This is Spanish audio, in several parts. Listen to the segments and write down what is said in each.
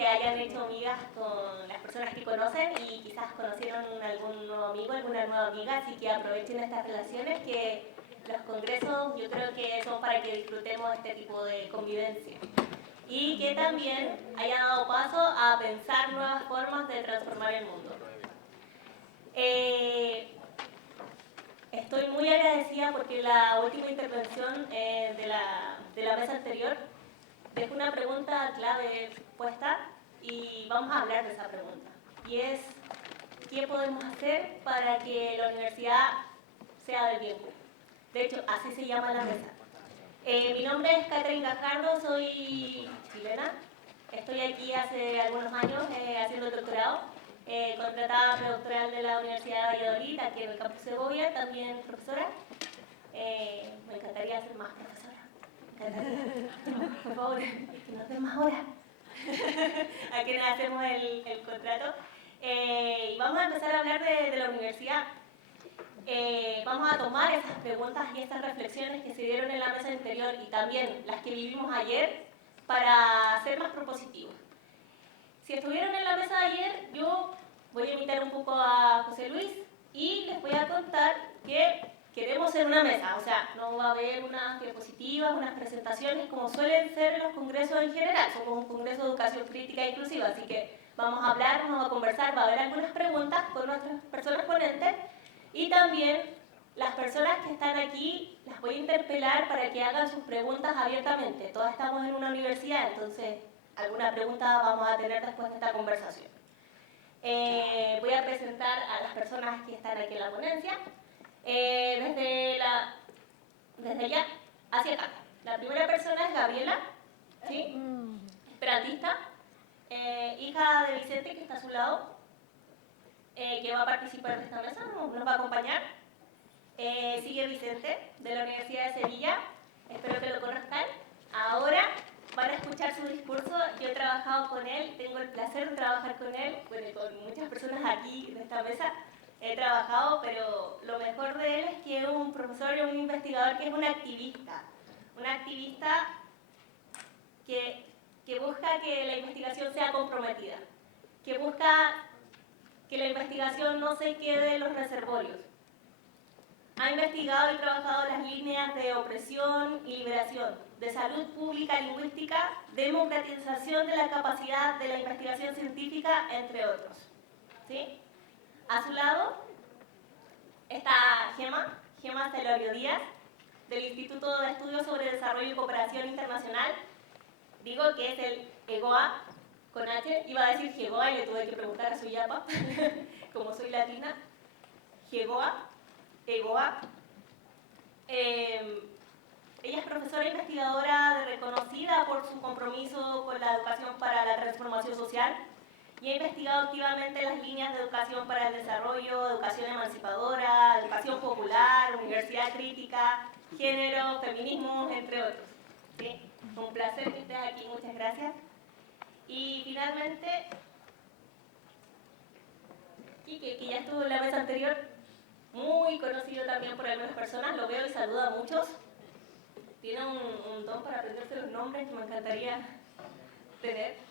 que hayan hecho amigas con las personas que conocen y quizás conocieron algún nuevo amigo, alguna nueva amiga, así que aprovechen estas relaciones, que los congresos yo creo que son para que disfrutemos este tipo de convivencia. Y que también haya dado paso a pensar nuevas formas de transformar el mundo. Estoy muy agradecida porque la última intervención de la mesa anterior dejó una pregunta clave puesta y vamos a hablar de esa pregunta. Y es, ¿qué podemos hacer para que la universidad sea del bien común? De hecho, así se llama la mesa. Mi nombre es Catherine Gajardo, soy chilena. Estoy aquí hace algunos años haciendo el doctorado, contratada predoctoral de la Universidad de Valladolid, aquí en el campus Segovia, también profesora. Me encantaría ser más profesora. Por favor, que nos den más horas. A quienes hacemos el contrato. Y vamos a empezar a hablar de la universidad. Vamos a tomar esas preguntas y estas reflexiones que se dieron en la mesa anterior y también las que vivimos ayer para ser más propositivos. Si estuvieron en la mesa de ayer, yo voy a imitar un poco a José Luis y les voy a contar que queremos ser una mesa, o sea, no va a haber unas diapositivas, unas presentaciones como suelen ser los congresos en general, somos un congreso de educación crítica e inclusiva, así que vamos a hablar, vamos a conversar, va a haber algunas preguntas con nuestras personas ponentes y también las personas que están aquí las voy a interpelar para que hagan sus preguntas abiertamente. Todas estamos en una universidad, entonces alguna pregunta vamos a tener después de esta conversación. Voy a presentar a las personas que están aquí en la ponencia. Desde allá hacia acá. La primera persona es Gabriela, ¿sí? Esperantista, hija de Vicente, que está a su lado, que va a participar de esta mesa, nos va a acompañar. Sigue Vicente, de la Universidad de Sevilla, espero que lo conozcan. Ahora van a escuchar su discurso. Yo he trabajado con él, tengo el placer de trabajar con él, bueno, con muchas personas aquí de esta mesa he trabajado, pero lo mejor de él es que es un profesor y un investigador que es un activista que busca que la investigación sea comprometida, que busca que la investigación no se quede en los reservorios. Ha investigado y trabajado las líneas de opresión y liberación, de salud pública lingüística, democratización de la capacidad de la investigación científica, entre otros. ¿Sí? A su lado está Gema Celorio Díaz, del Instituto de Estudios sobre Desarrollo y Cooperación Internacional. Digo que es el EGOA, con H. Iba a decir GEGOA y le tuve que preguntar a su yapa, como soy latina. GEGOA, EGOA. Ella es profesora e investigadora reconocida por su compromiso con la educación para la transformación social y ha investigado activamente las líneas de educación para el desarrollo, educación emancipadora, educación popular, universidad crítica, género, feminismo, entre otros. ¿Sí? Un placer que estés aquí, muchas gracias. Y finalmente, Quique, que ya estuvo en la mesa anterior, muy conocido también por algunas personas, lo veo y saluda a muchos. Tiene un don para aprenderse los nombres que me encantaría tener.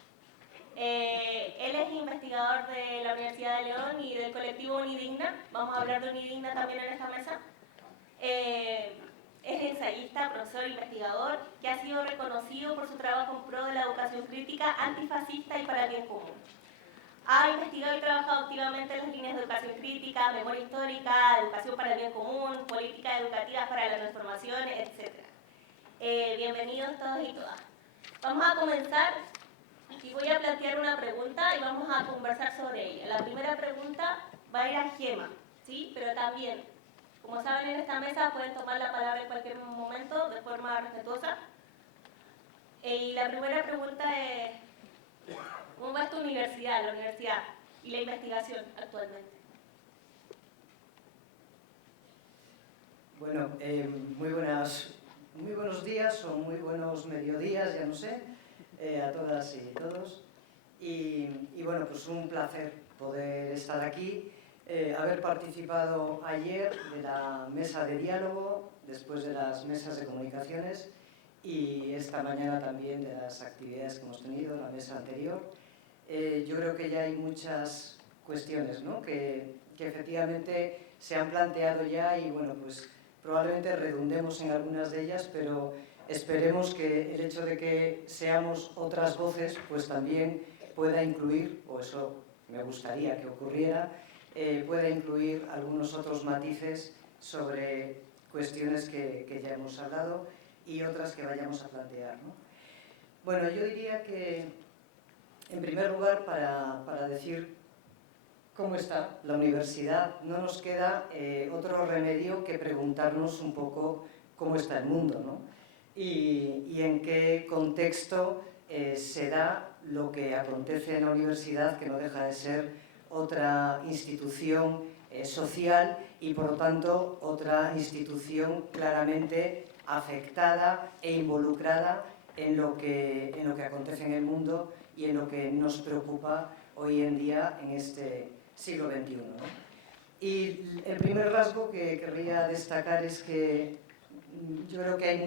Él es investigador de la Universidad de León y del colectivo Unidigna. Vamos a hablar de Unidigna también en esta mesa. Es ensayista, profesor e investigador que ha sido reconocido por su trabajo en pro de la educación crítica, antifascista y para el bien común. Ha investigado y trabajado activamente en las líneas de educación crítica, memoria histórica, educación para el bien común, políticas educativas para la transformación, etc. Bienvenidos todos y todas. Vamos a comenzar y voy a plantear una pregunta y vamos a conversar sobre ella. La primera pregunta va a ir a Gema, ¿sí? Pero también, como saben, en esta mesa pueden tomar la palabra en cualquier momento de forma respetuosa. Y la primera pregunta es: ¿cómo va tu universidad, la universidad y la investigación actualmente? Bueno, muy buenos días o muy buenos mediodías, ya no sé, a todas y todos. Y bueno, pues un placer poder estar aquí, haber participado ayer de la mesa de diálogo, después de las mesas de comunicaciones y esta mañana también de las actividades que hemos tenido en la mesa anterior. yo creo que ya hay muchas cuestiones, ¿no?, que efectivamente se han planteado ya y, bueno, pues probablemente redundemos en algunas de ellas, pero esperemos que el hecho de que seamos otras voces, pues también pueda incluir, o eso me gustaría que ocurriera, pueda incluir algunos otros matices sobre cuestiones que ya hemos hablado y otras que vayamos a plantear, ¿no? Bueno, yo diría que, en primer lugar, para decir cómo está la universidad, no nos queda otro remedio que preguntarnos un poco cómo está el mundo, ¿no? Y en qué contexto se da lo que acontece en la universidad, que no deja de ser otra institución social y, por lo tanto, otra institución claramente afectada e involucrada en lo que acontece en el mundo y en lo que nos preocupa hoy en día en este siglo XXI, ¿no? Y el primer rasgo que querría destacar es que yo creo que hay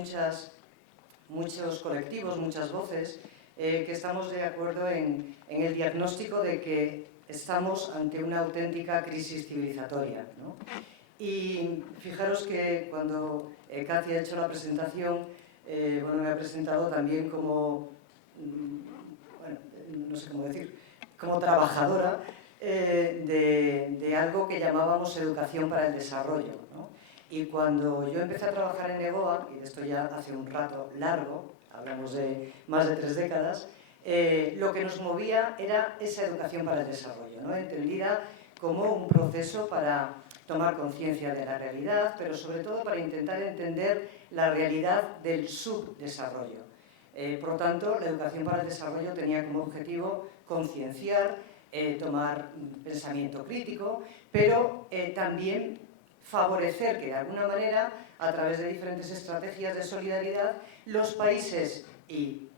muchos colectivos, muchas voces, que estamos de acuerdo en el diagnóstico de que estamos ante una auténtica crisis civilizatoria, ¿no? Y fijaros que cuando Katy ha hecho la presentación, bueno, me ha presentado también como, bueno, no sé cómo decir, como trabajadora de algo que llamábamos educación para el desarrollo, ¿no? Y cuando yo empecé a trabajar en EGOA, y de esto ya hace un rato largo, hablamos de más de 3 décadas, lo que nos movía era esa educación para el desarrollo, ¿no?, entendida como un proceso para tomar conciencia de la realidad, pero sobre todo para intentar entender la realidad del subdesarrollo. Por lo tanto, la educación para el desarrollo tenía como objetivo concienciar, tomar pensamiento crítico, pero también favorecer que, de alguna manera, a través de diferentes estrategias de solidaridad, los países, y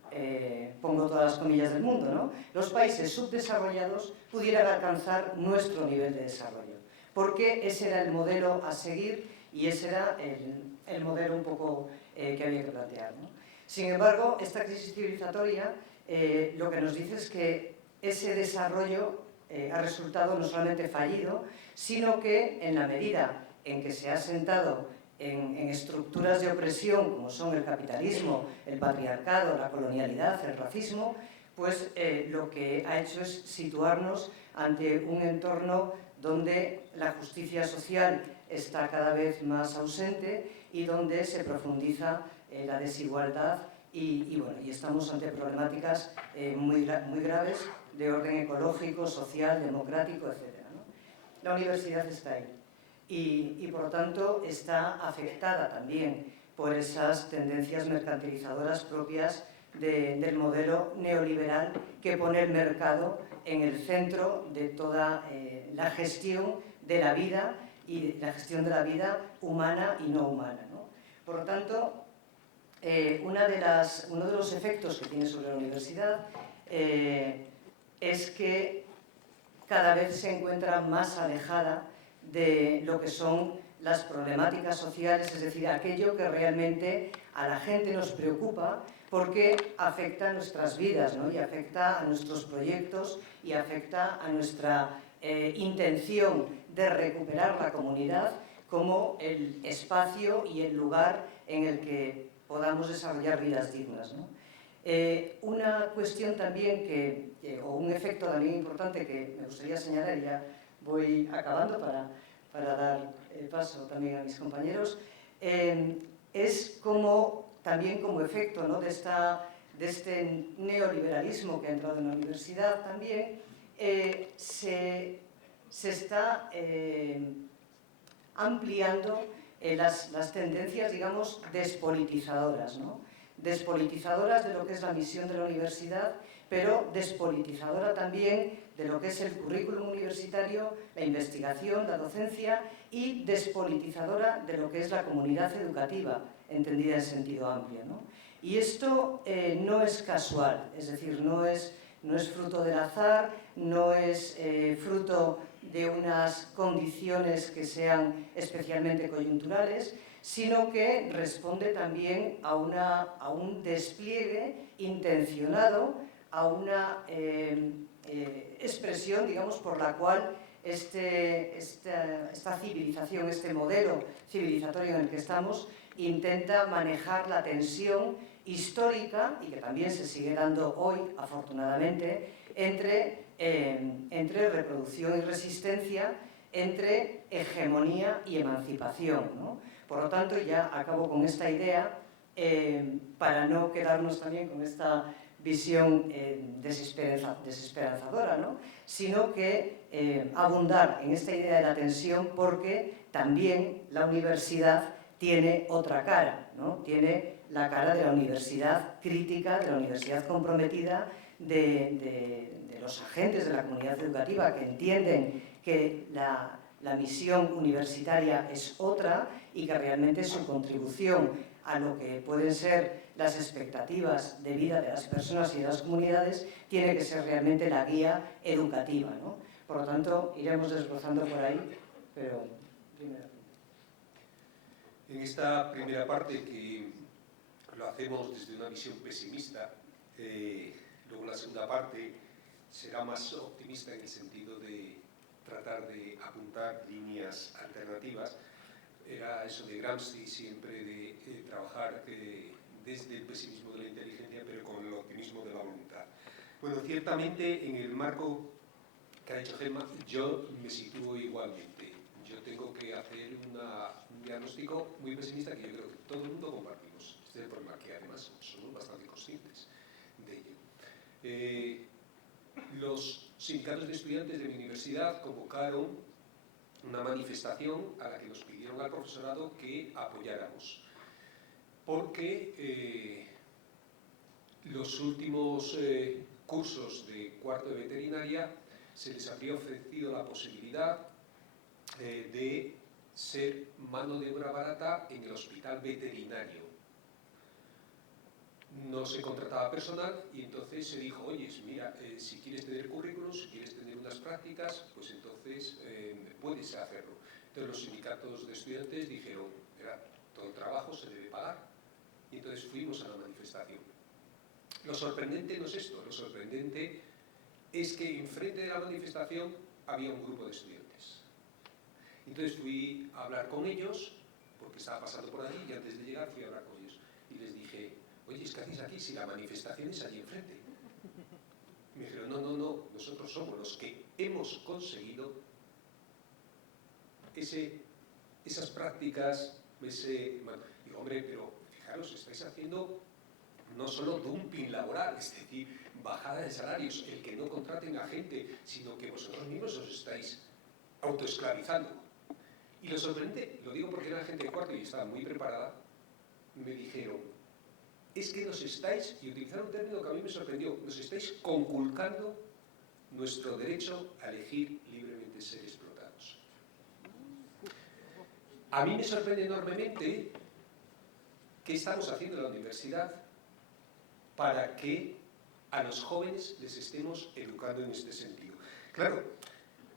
pongo todas las comillas del mundo, ¿no?, los países subdesarrollados pudieran alcanzar nuestro nivel de desarrollo. Porque ese era el modelo a seguir y ese era el modelo un poco que había que plantear, ¿no? Sin embargo, esta crisis civilizatoria lo que nos dice es que ese desarrollo ha resultado no solamente fallido, sino que en la medida en que se ha sentado en estructuras de opresión como son el capitalismo, el patriarcado, la colonialidad, el racismo, pues lo que ha hecho es situarnos ante un entorno donde la justicia social está cada vez más ausente y donde se profundiza la desigualdad y estamos ante problemáticas muy graves de orden ecológico, social, democrático, etc., ¿no? La universidad está ahí y por lo tanto está afectada también por esas tendencias mercantilizadoras propias del modelo neoliberal que pone el mercado en el centro de toda la gestión de la vida y la gestión de la vida humana y no humana, ¿no? Por lo tanto, uno de los efectos que tiene sobre la universidad es que cada vez se encuentra más alejada de lo que son las problemáticas sociales, es decir, aquello que realmente a la gente nos preocupa porque afecta a nuestras vidas, ¿no?, y afecta a nuestros proyectos y afecta a nuestra intención de recuperar la comunidad como el espacio y el lugar en el que podamos desarrollar vidas dignas, ¿no? Una cuestión también o un efecto también importante que me gustaría señalar, y ya voy acabando para dar paso también a mis compañeros, es también como efecto, ¿no?, de este neoliberalismo que ha entrado en la universidad también, se está ampliando las tendencias, digamos, despolitizadoras, ¿no?, despolitizadoras de lo que es la misión de la universidad, pero despolitizadora también de lo que es el currículum universitario, la investigación, la docencia, y despolitizadora de lo que es la comunidad educativa, entendida en sentido amplio, ¿no? Y esto no es casual, es decir, no es fruto del azar, no es fruto de unas condiciones que sean especialmente coyunturales, sino que responde también a un despliegue intencionado a una expresión, digamos, por la cual esta civilización, este modelo civilizatorio en el que estamos, intenta manejar la tensión histórica, y que también se sigue dando hoy, afortunadamente, entre reproducción y resistencia, entre hegemonía y emancipación, ¿no? Por lo tanto, ya acabo con esta idea, para no quedarnos también con esta visión desesperanzadora, ¿no? Sino que abundar en esta idea de la tensión, porque también la universidad tiene otra cara, ¿no? Tiene la cara de la universidad crítica, de la universidad comprometida, de los agentes de la comunidad educativa que entienden que la misión universitaria es otra y que realmente su contribución a lo que pueden ser las expectativas de vida de las personas y de las comunidades tiene que ser realmente la guía educativa, ¿no? Por lo tanto, iremos desglosando por ahí, pero primero. En esta primera parte, que lo hacemos desde una visión pesimista, luego la segunda parte será más optimista en el sentido de tratar de apuntar líneas alternativas. Era eso de Gramsci, siempre de trabajar desde el pesimismo de la inteligencia, pero con el optimismo de la voluntad. Bueno, ciertamente en el marco que ha hecho Gemma, yo me sitúo igualmente. Yo tengo que hacer un diagnóstico muy pesimista que yo creo que todo el mundo compartimos. Este es el problema, que además somos bastante conscientes de ello. Los sindicatos de estudiantes de mi universidad convocaron una manifestación a la que nos pidieron al profesorado que apoyáramos, porque los últimos cursos de cuarto de veterinaria se les habría ofrecido la posibilidad de ser mano de obra barata en el hospital veterinario. No se contrataba personal y entonces se dijo, oye, mira, si quieres tener currículum, si quieres tener unas prácticas, pues entonces puedes hacerlo. Entonces los sindicatos de estudiantes dijeron, mira, todo el trabajo se debe pagar. Y entonces fuimos a la manifestación. Lo sorprendente no es esto, lo sorprendente es que enfrente de la manifestación había un grupo de estudiantes. Entonces fui a hablar con ellos, porque estaba pasando por allí, y antes de llegar fui a hablar con ellos. Y les dije, oye, ¿qué hacéis aquí si la manifestación es allí enfrente? Y me dijeron, no, nosotros somos los que hemos conseguido esas prácticas, Digo, hombre, pero fijaros, estáis haciendo no solo dumping laboral, es decir, bajada de salarios, el que no contraten a gente, sino que vosotros mismos os estáis autoesclavizando. Y lo sorprendente, lo digo porque era gente de cuarto y estaba muy preparada, me dijeron, es que nos estáis, y utilizaron un término que a mí me sorprendió, nos estáis conculcando nuestro derecho a elegir libremente ser explotados. A mí me sorprende enormemente qué estamos haciendo en la universidad para que a los jóvenes les estemos educando en este sentido. Claro,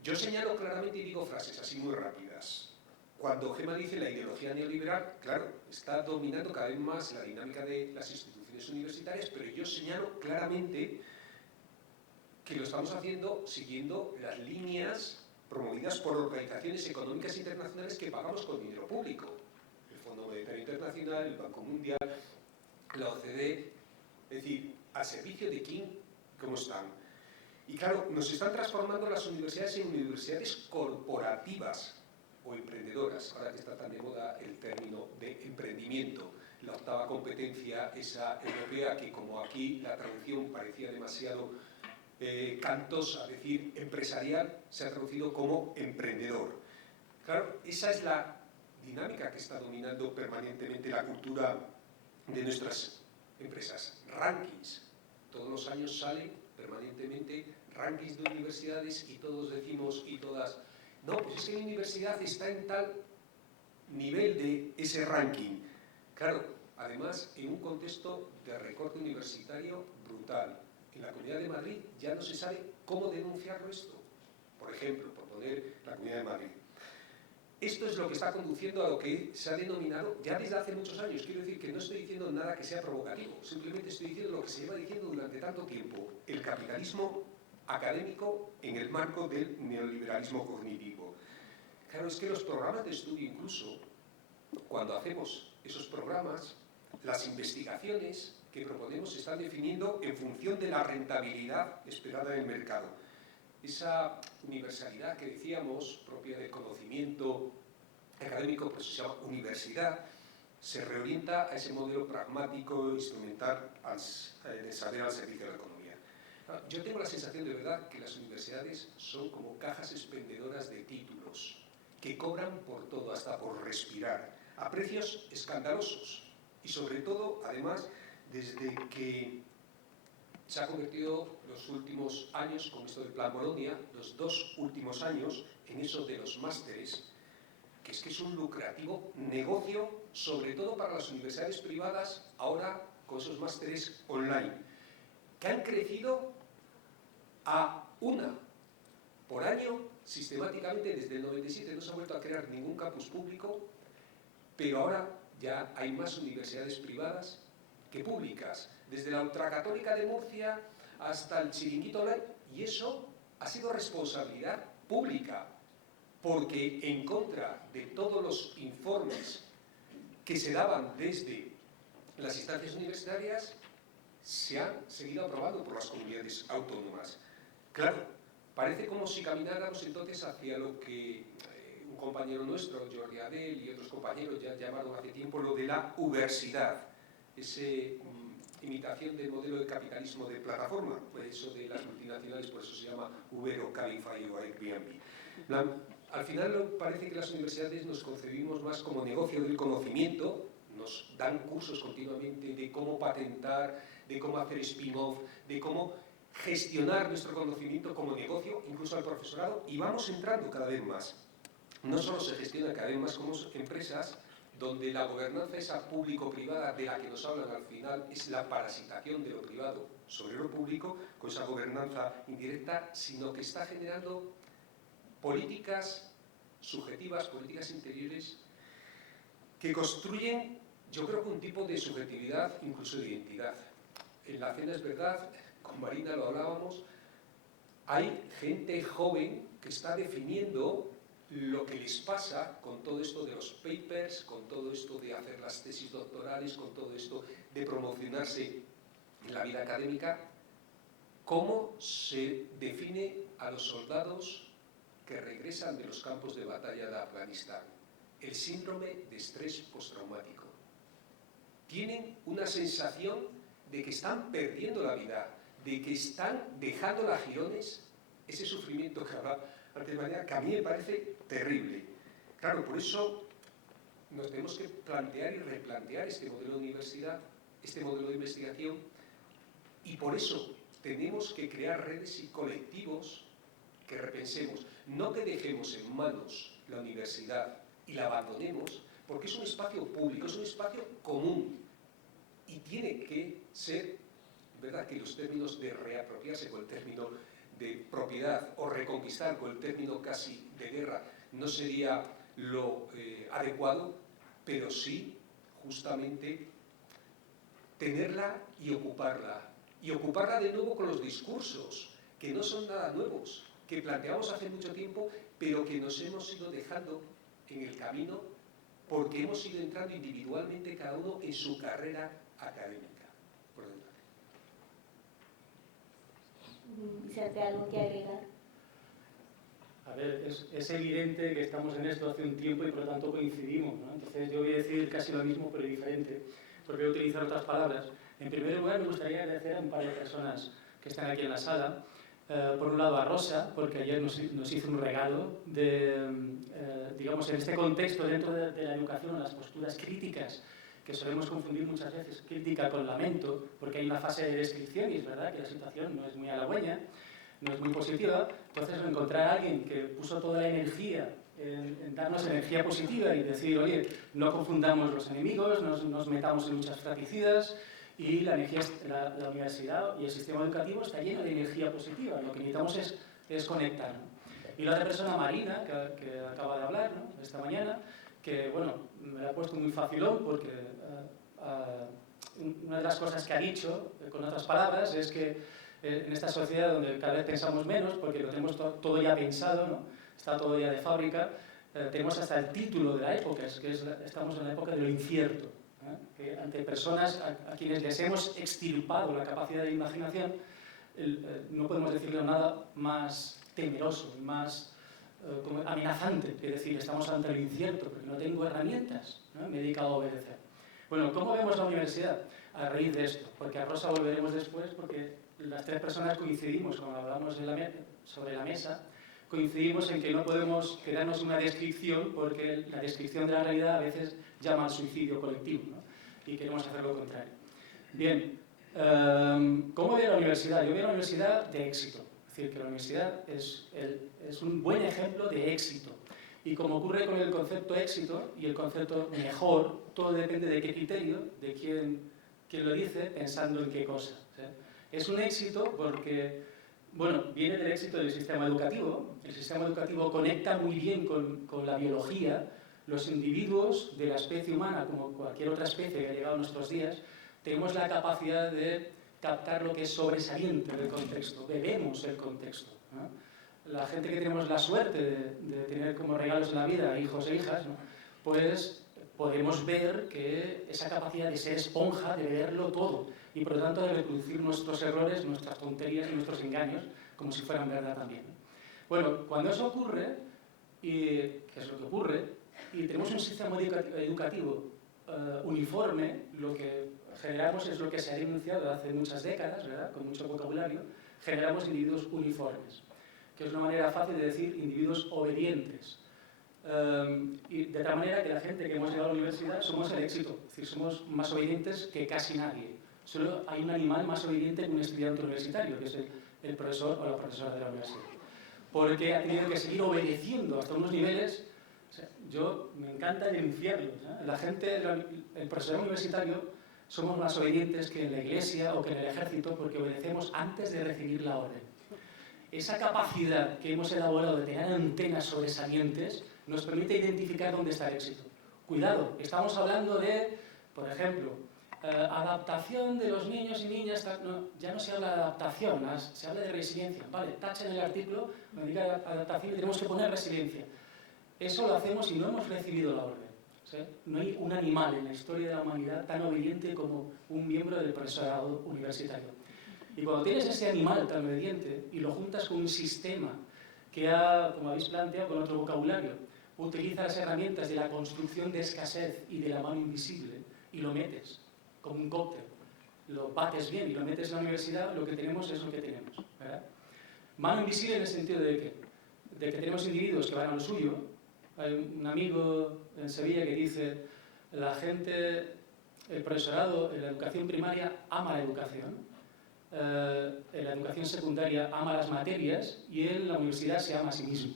yo señalo claramente y digo frases así muy rápidas. Cuando Gemma dice la ideología neoliberal, claro, está dominando cada vez más la dinámica de las instituciones universitarias, pero yo señalo claramente que lo estamos haciendo siguiendo las líneas promovidas por organizaciones económicas internacionales que pagamos con dinero público. El Fondo Monetario Internacional, el Banco Mundial, la OCDE, es decir, ¿al servicio de quién? ¿Cómo están? Y claro, nos están transformando las universidades en universidades corporativas o emprendedoras, ahora que está tan de moda el término de emprendimiento. La octava competencia, esa europea, que como aquí la traducción parecía demasiado cantosa, es decir, empresarial, se ha traducido como emprendedor. Claro, esa es la dinámica que está dominando permanentemente la cultura de nuestras empresas. Rankings. Todos los años salen permanentemente rankings de universidades y todos decimos, y todas, no, pues es que la universidad está en tal nivel de ese ranking. Claro, además, en un contexto de recorte universitario brutal. En la Comunidad de Madrid ya no se sabe cómo denunciarlo esto. Por ejemplo, por poner la Comunidad de Madrid. esto es lo que está conduciendo a lo que se ha denominado, ya desde hace muchos años, quiero decir que no estoy diciendo nada que sea provocativo, simplemente estoy diciendo lo que se lleva diciendo durante tanto tiempo, el capitalismo académico en el marco del neoliberalismo cognitivo. Claro, es que los programas de estudio incluso, cuando hacemos esos programas, las investigaciones que proponemos se están definiendo en función de la rentabilidad esperada en el mercado. Esa universalidad que decíamos, propia del conocimiento académico, por eso se llama universidad, se reorienta a ese modelo pragmático, instrumental, de saber al servicio de la economía. Yo tengo la sensación de verdad que las universidades son como cajas expendedoras de títulos, que cobran por todo, hasta por respirar, a precios escandalosos. Y sobre todo, además, desde que se ha convertido los últimos años, con esto del Plan Bolonia, los 2 últimos años, en eso de los másteres, que es un lucrativo negocio, sobre todo para las universidades privadas, ahora con esos másteres online, que han crecido a 1 por año, sistemáticamente, desde el 97 no se ha vuelto a crear ningún campus público, pero ahora ya hay más universidades privadas que públicas, desde la ultracatólica de Murcia hasta el chiringuito online, y eso ha sido responsabilidad pública, porque en contra de todos los informes que se daban desde las instancias universitarias, se han seguido aprobando por las comunidades autónomas. Claro, parece como si camináramos entonces hacia lo que un compañero nuestro, Jordi Adel, y otros compañeros ya llamaron hace tiempo lo de la ubersidad, esa imitación del modelo de capitalismo de plataforma, pues eso de las multinacionales, por eso se llama Uber o Cabify o Airbnb. Al final parece que las universidades nos concebimos más como negocio del conocimiento, nos dan cursos continuamente de cómo patentar, de cómo hacer spin-off, de cómo gestionar nuestro conocimiento como negocio, incluso al profesorado, y vamos entrando cada vez más. No solo se gestiona cada vez más como empresas, donde la gobernanza esa público-privada de la que nos hablan al final es la parasitación de lo privado sobre lo público, con esa gobernanza indirecta, sino que está generando políticas subjetivas, políticas interiores, que construyen, yo creo que un tipo de subjetividad, incluso de identidad. En la cena es verdad, con Marina lo hablábamos, hay gente joven que está definiendo lo que les pasa con todo esto de los papers, con todo esto de hacer las tesis doctorales, con todo esto de promocionarse en la vida académica, cómo se define a los soldados que regresan de los campos de batalla de Afganistán. El síndrome de estrés postraumático. Tienen una sensación de que están perdiendo la vida, de que están dejando a girones ese sufrimiento que hablaba antes María, que a mí me parece terrible. Claro, por eso nos tenemos que plantear y replantear este modelo de universidad, este modelo de investigación, y por eso tenemos que crear redes y colectivos que repensemos, no que dejemos en manos la universidad y la abandonemos, porque es un espacio público, es un espacio común, y tiene que ser, ¿verdad?, que los términos de reapropiarse con el término de propiedad o reconquistar con el término casi de guerra no sería lo adecuado, pero sí justamente tenerla y ocuparla de nuevo con los discursos, que no son nada nuevos, que planteamos hace mucho tiempo, pero que nos hemos ido dejando en el camino porque hemos ido entrando individualmente cada uno en su carrera académica. Vicente, ¿algo que agregar? A ver, es evidente que estamos en esto hace un tiempo y por lo tanto coincidimos, ¿no? Entonces yo voy a decir casi lo mismo pero diferente, porque voy a utilizar otras palabras. En primer lugar me gustaría agradecer a un par de personas que están aquí en la sala. Por un lado a Rosa, porque ayer nos hizo un regalo de, digamos, en este contexto dentro de la educación, las posturas críticas, que solemos confundir muchas veces crítica con lamento, porque hay una fase de descripción y es verdad que la situación no es muy halagüeña, no es muy positiva. Entonces encontrar a alguien que puso toda la energía en darnos energía positiva y decir, oye, no confundamos los enemigos, nos metamos en luchas fratricidas, y la universidad y el sistema educativo está lleno de energía positiva, lo que necesitamos es conectar. Y la otra persona, Marina, que acaba de hablar, ¿no?, esta mañana, que, bueno, me la ha puesto muy facilón porque una de las cosas que ha dicho, con otras palabras, es que en esta sociedad donde cada vez pensamos menos, porque lo tenemos todo ya pensado, ¿no?, está todo ya de fábrica, tenemos hasta el título de la época, estamos en la época de lo incierto, que ante personas a quienes les hemos extirpado la capacidad de imaginación, no podemos decirle nada más temeroso, más como amenazante que decir estamos ante lo incierto, porque no tengo herramientas, ¿no?, me he dedicado a obedecer. Bueno, ¿cómo vemos la universidad? A raíz de esto, porque a Rosa volveremos después, porque las tres personas coincidimos, cuando hablamos sobre la mesa, coincidimos en que no podemos quedarnos en una descripción, porque la descripción de la realidad a veces llama al suicidio colectivo, ¿no?, y queremos hacer lo contrario. Bien, ¿cómo veo la universidad? Yo veo la universidad de éxito, es decir, que la universidad es un buen ejemplo de éxito. Y como ocurre con el concepto éxito y el concepto mejor, todo depende de qué criterio, de quién lo dice, pensando en qué cosa, ¿sí? Es un éxito porque, bueno, viene del éxito del sistema educativo. El sistema educativo conecta muy bien con la biología. Los individuos de la especie humana, como cualquier otra especie que ha llegado a nuestros días, tenemos la capacidad de captar lo que es sobresaliente del contexto, bebemos el contexto, ¿no? La gente que tenemos la suerte de tener como regalos en la vida hijos e hijas, ¿no?, pues podemos ver que esa capacidad de ser esponja, de verlo todo, y por lo tanto de reproducir nuestros errores, nuestras tonterías y nuestros engaños, como si fueran verdad también. Bueno, cuando eso ocurre, que es lo que ocurre, y tenemos un sistema educativo uniforme, lo que generamos es lo que se ha denunciado hace muchas décadas, ¿verdad?, con mucho vocabulario, generamos individuos uniformes, que es una manera fácil de decir individuos obedientes. Y de tal manera que la gente que hemos llegado a la universidad somos el éxito, es decir, somos más obedientes que casi nadie. Solo hay un animal más obediente que un estudiante universitario, que es el profesor o la profesora de la universidad. Porque ha tenido que seguir obedeciendo hasta unos niveles. O sea, yo me encanta denunciarlos, ¿eh? La gente, el profesor universitario, somos más obedientes que en la iglesia o que en el ejército porque obedecemos antes de recibir la orden. Esa capacidad que hemos elaborado de tener antenas sobresalientes nos permite identificar dónde está el éxito. Cuidado, estamos hablando de, por ejemplo, adaptación de los niños y niñas. No, ya no se habla de adaptación, se habla de resiliencia. Vale, tachen el artículo, me diga adaptación y tenemos que poner resiliencia. Eso lo hacemos y no hemos recibido la orden, ¿sí? No hay un animal en la historia de la humanidad tan obediente como un miembro del profesorado universitario. Y cuando tienes ese animal tan obediente y lo juntas con un sistema que como habéis planteado con otro vocabulario, utiliza las herramientas de la construcción de escasez y de la mano invisible y lo metes como un cóctel, lo bates bien y lo metes en la universidad, lo que tenemos es lo que tenemos, ¿verdad? Mano invisible en el sentido de que tenemos individuos que van a lo suyo. Hay un amigo en Sevilla que dice, la gente, el profesorado en la educación primaria ama la educación, en la educación secundaria ama las materias y en la universidad se ama a sí mismo.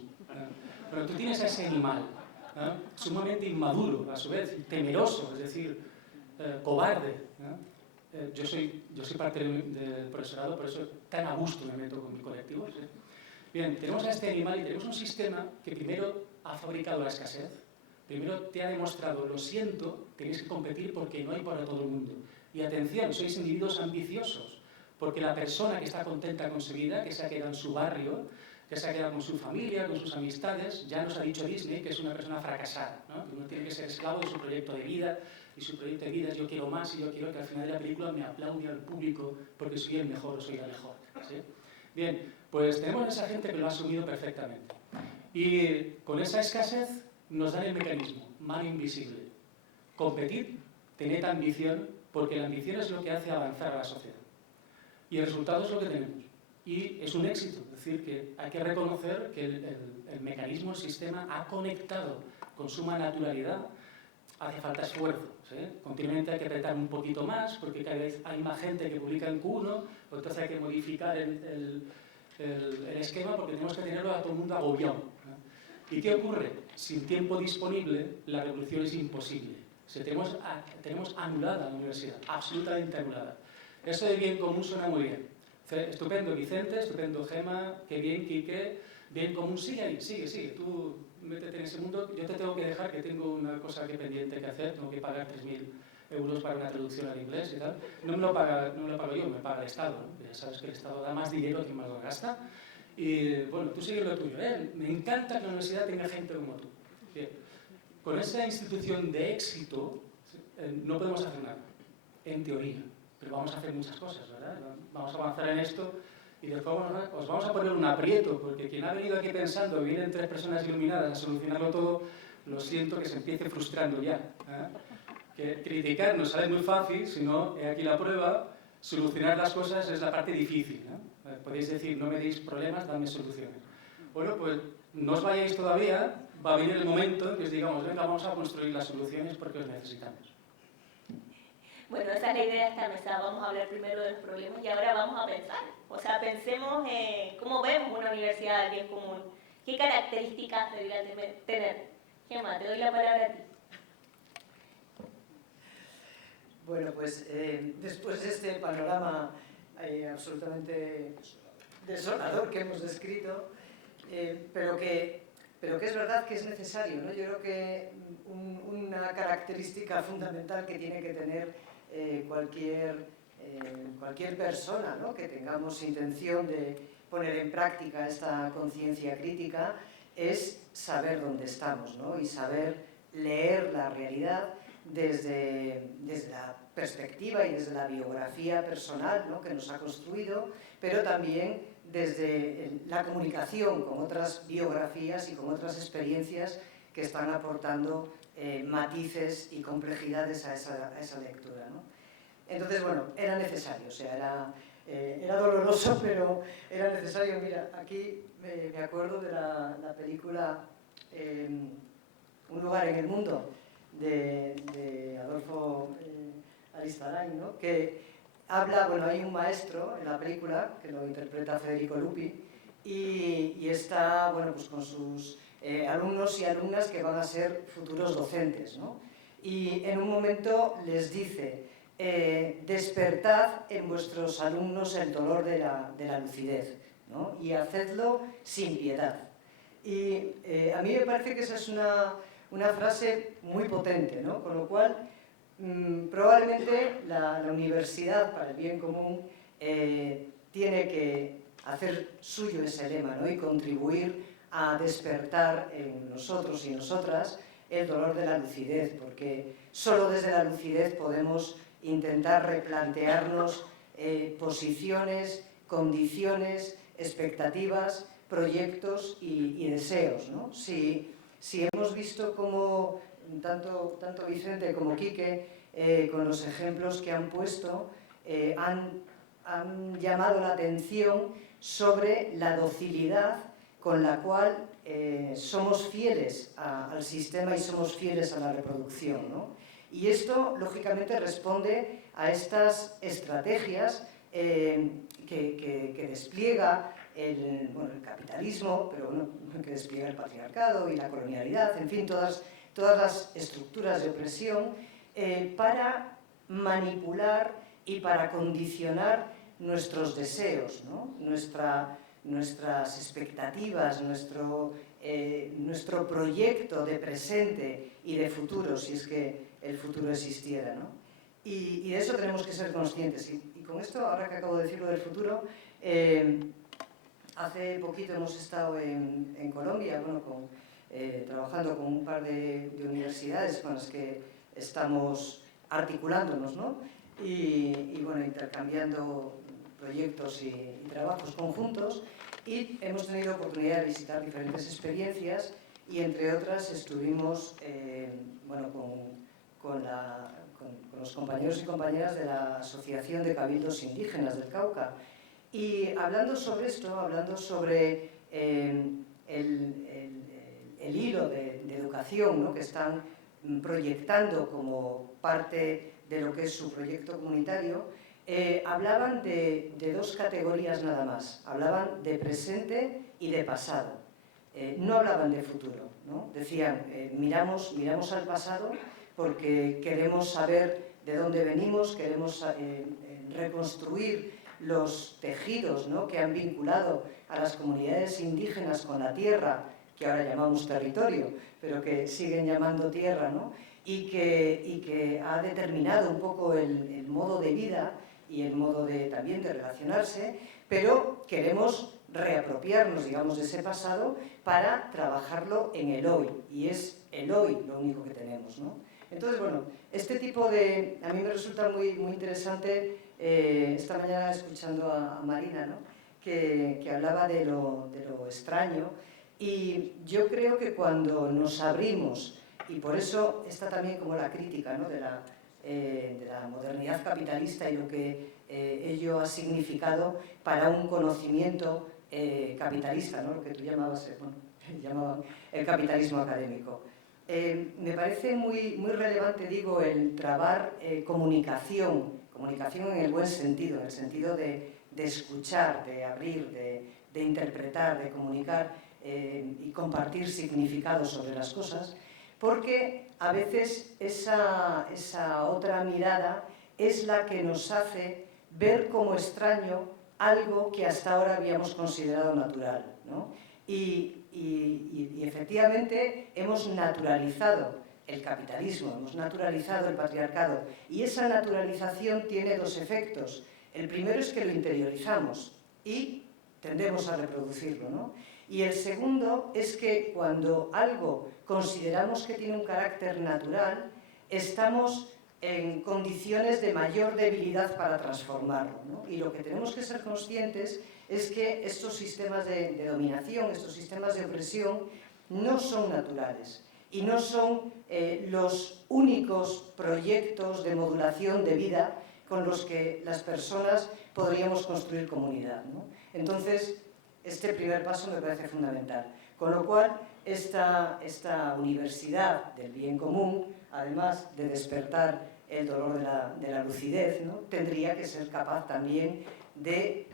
Pero tú tienes a ese animal, sumamente inmaduro, a su vez temeroso, es decir, cobarde. Yo soy parte del profesorado, por eso tan a gusto me meto con mi colectivo, ¿sí? Bien, tenemos a este animal y tenemos un sistema que primero ha fabricado la escasez, primero te ha demostrado, lo siento, tenéis que competir porque no hay para todo el mundo. Y atención, sois individuos ambiciosos, porque la persona que está contenta con su vida, que se ha quedado en su barrio, que se ha quedado con su familia, con sus amistades, ya nos ha dicho Disney que es una persona fracasada, ¿no? Que uno tiene que ser esclavo de su proyecto de vida, y su proyecto de vida es yo quiero más y yo quiero que al final de la película me aplaude al público porque soy el mejor o soy la mejor, ¿sí? Bien, pues tenemos a esa gente que lo ha asumido perfectamente. Y con esa escasez nos dan el mecanismo, mano invisible. Competir, tened ambición, porque la ambición es lo que hace avanzar a la sociedad. Y el resultado es lo que tenemos. Y es un éxito, es decir, que hay que reconocer que el mecanismo, el sistema, ha conectado con suma naturalidad. Hace falta esfuerzo, ¿sí? Continuamente hay que apretar un poquito más, porque cada vez hay más gente que publica en Q1, entonces hay que modificar el esquema porque tenemos que tenerlo a todo el mundo agobiado, ¿no? ¿Y qué ocurre? Sin tiempo disponible, la revolución es imposible. O sea, tenemos anulada la universidad, absolutamente anulada. Eso de bien común suena muy bien. Estupendo Vicente, estupendo Gema, qué bien Quique, bien común, sigue ahí, sigue, tú métete en ese mundo, yo te tengo que dejar que tengo una cosa que pendiente que hacer, tengo que pagar 3.000 euros para una traducción al inglés y tal. No me lo pago yo, me paga el Estado, ¿no? Ya sabes que el Estado da más dinero que más lo gasta. Y bueno, tú sigue lo tuyo, ¿eh? Me encanta que la universidad tenga gente como tú. Bien. Con esta institución de éxito no podemos hacer nada, en teoría, pero vamos a hacer muchas cosas, ¿verdad? Vamos a avanzar en esto y después os vamos a poner un aprieto, porque quien ha venido aquí pensando que vienen 3 personas iluminadas a solucionarlo todo, lo siento que se empiece frustrando ya. Que criticar nos sale muy fácil, si no, he aquí la prueba, solucionar las cosas es la parte difícil, ¿no? Podéis decir, no me deis problemas, dame soluciones. Bueno, pues no os vayáis todavía, va a venir el momento en que os digamos, venga, vamos a construir las soluciones porque os necesitamos. Bueno, esa es la idea de esta mesa. Vamos a hablar primero de los problemas y ahora vamos a pensar. O sea, pensemos cómo vemos una universidad del bien común. ¿Qué características debería tener? Gemma, te doy la palabra a ti. Bueno, pues después de este panorama absolutamente desolador que hemos descrito, pero que es verdad que es necesario, ¿no? Yo creo que una característica fundamental que tiene que tener cualquier persona, ¿no?, que tengamos intención de poner en práctica esta conciencia crítica es saber dónde estamos, ¿no?, y saber leer la realidad desde la perspectiva y desde la biografía personal, ¿no?, que nos ha construido, pero también desde la comunicación con otras biografías y con otras experiencias que están aportando matices y complejidades a esa lectura, ¿no? Entonces, bueno, era necesario, o sea, era doloroso, pero era necesario. Mira, aquí me acuerdo de la película Un lugar en el mundo, de Adolfo Aristarain, ¿no?, que habla, bueno, hay un maestro en la película, que lo interpreta Federico Lupi, y está, bueno, pues con sus alumnos y alumnas que van a ser futuros docentes, ¿no? Y en un momento les dice, despertad en vuestros alumnos el dolor de la lucidez, ¿no?, y hacedlo sin piedad. Y a mí me parece que esa es una frase muy potente, ¿no?, con lo cual probablemente la universidad para el bien común tiene que hacer suyo ese lema, ¿no?, y contribuir a despertar en nosotros y nosotras el dolor de la lucidez, porque solo desde la lucidez podemos intentar replantearnos posiciones, condiciones, expectativas, proyectos y deseos, ¿no? Si hemos visto cómo tanto Vicente como Quique, con los ejemplos que han puesto, han llamado la atención sobre la docilidad con la cual somos fieles al sistema y somos fieles a la reproducción, ¿no? Y esto, lógicamente, responde a estas estrategias que despliega el capitalismo, pero bueno, que despliega el patriarcado y la colonialidad, en fin, todas las estructuras de opresión para manipular y para condicionar nuestros deseos, ¿no?, nuestras expectativas, nuestro proyecto de presente y de futuro, si es que el futuro existiera, ¿no? Y de eso tenemos que ser conscientes. Y con esto, ahora que acabo de decir lo del futuro, hace poquito hemos estado en Colombia, bueno, trabajando con un par de universidades con las que estamos articulándonos, ¿no?, y bueno, intercambiando proyectos y trabajos conjuntos, y hemos tenido oportunidad de visitar diferentes experiencias y entre otras estuvimos bueno, con los compañeros y compañeras de la Asociación de Cabildos Indígenas del Cauca, y hablando sobre esto, hablando sobre el hilo de educación, ¿no?, que están proyectando como parte de lo que es su proyecto comunitario, hablaban de 2 categorías nada más. Hablaban de presente y de pasado. No hablaban de futuro, ¿no? Decían, miramos al pasado porque queremos saber de dónde venimos, queremos reconstruir los tejidos, ¿no?, que han vinculado a las comunidades indígenas con la tierra, que ahora llamamos territorio, pero que siguen llamando tierra, ¿no?, y que ha determinado un poco el modo de vida y el modo también de relacionarse, pero queremos reapropiarnos, digamos, de ese pasado para trabajarlo en el hoy, y es el hoy lo único que tenemos, ¿no? Entonces, bueno, este tipo de... A mí me resulta muy interesante, esta mañana escuchando a Marina, ¿no?, que hablaba de lo extraño, y yo creo que cuando nos abrimos, y por eso está también como la crítica, ¿no?, de la modernidad capitalista y lo que ello ha significado para un conocimiento capitalista, ¿no?, lo que tú llamabas, llamaban el capitalismo académico. Me parece muy relevante, digo, el trabar comunicación en el buen sentido, en el sentido de escuchar, de abrir, de interpretar, de comunicar y compartir significados sobre las cosas, porque a veces esa otra mirada es la que nos hace ver como extraño algo que hasta ahora habíamos considerado natural, ¿no? Y efectivamente hemos naturalizado el capitalismo, hemos naturalizado el patriarcado, y esa naturalización tiene dos efectos. El primero es que lo interiorizamos y tendemos a reproducirlo, ¿no? Y el segundo es que cuando algo consideramos que tiene un carácter natural, estamos en condiciones de mayor debilidad para transformarlo, ¿no? Y lo que tenemos que ser conscientes es que estos sistemas de dominación, estos sistemas de opresión, no son naturales y no son los únicos proyectos de modulación de vida con los que las personas podríamos construir comunidad, ¿no? Entonces, este primer paso me parece fundamental. Con lo cual, esta universidad del bien común, además de despertar el dolor de la lucidez, ¿no?, tendría que ser capaz también de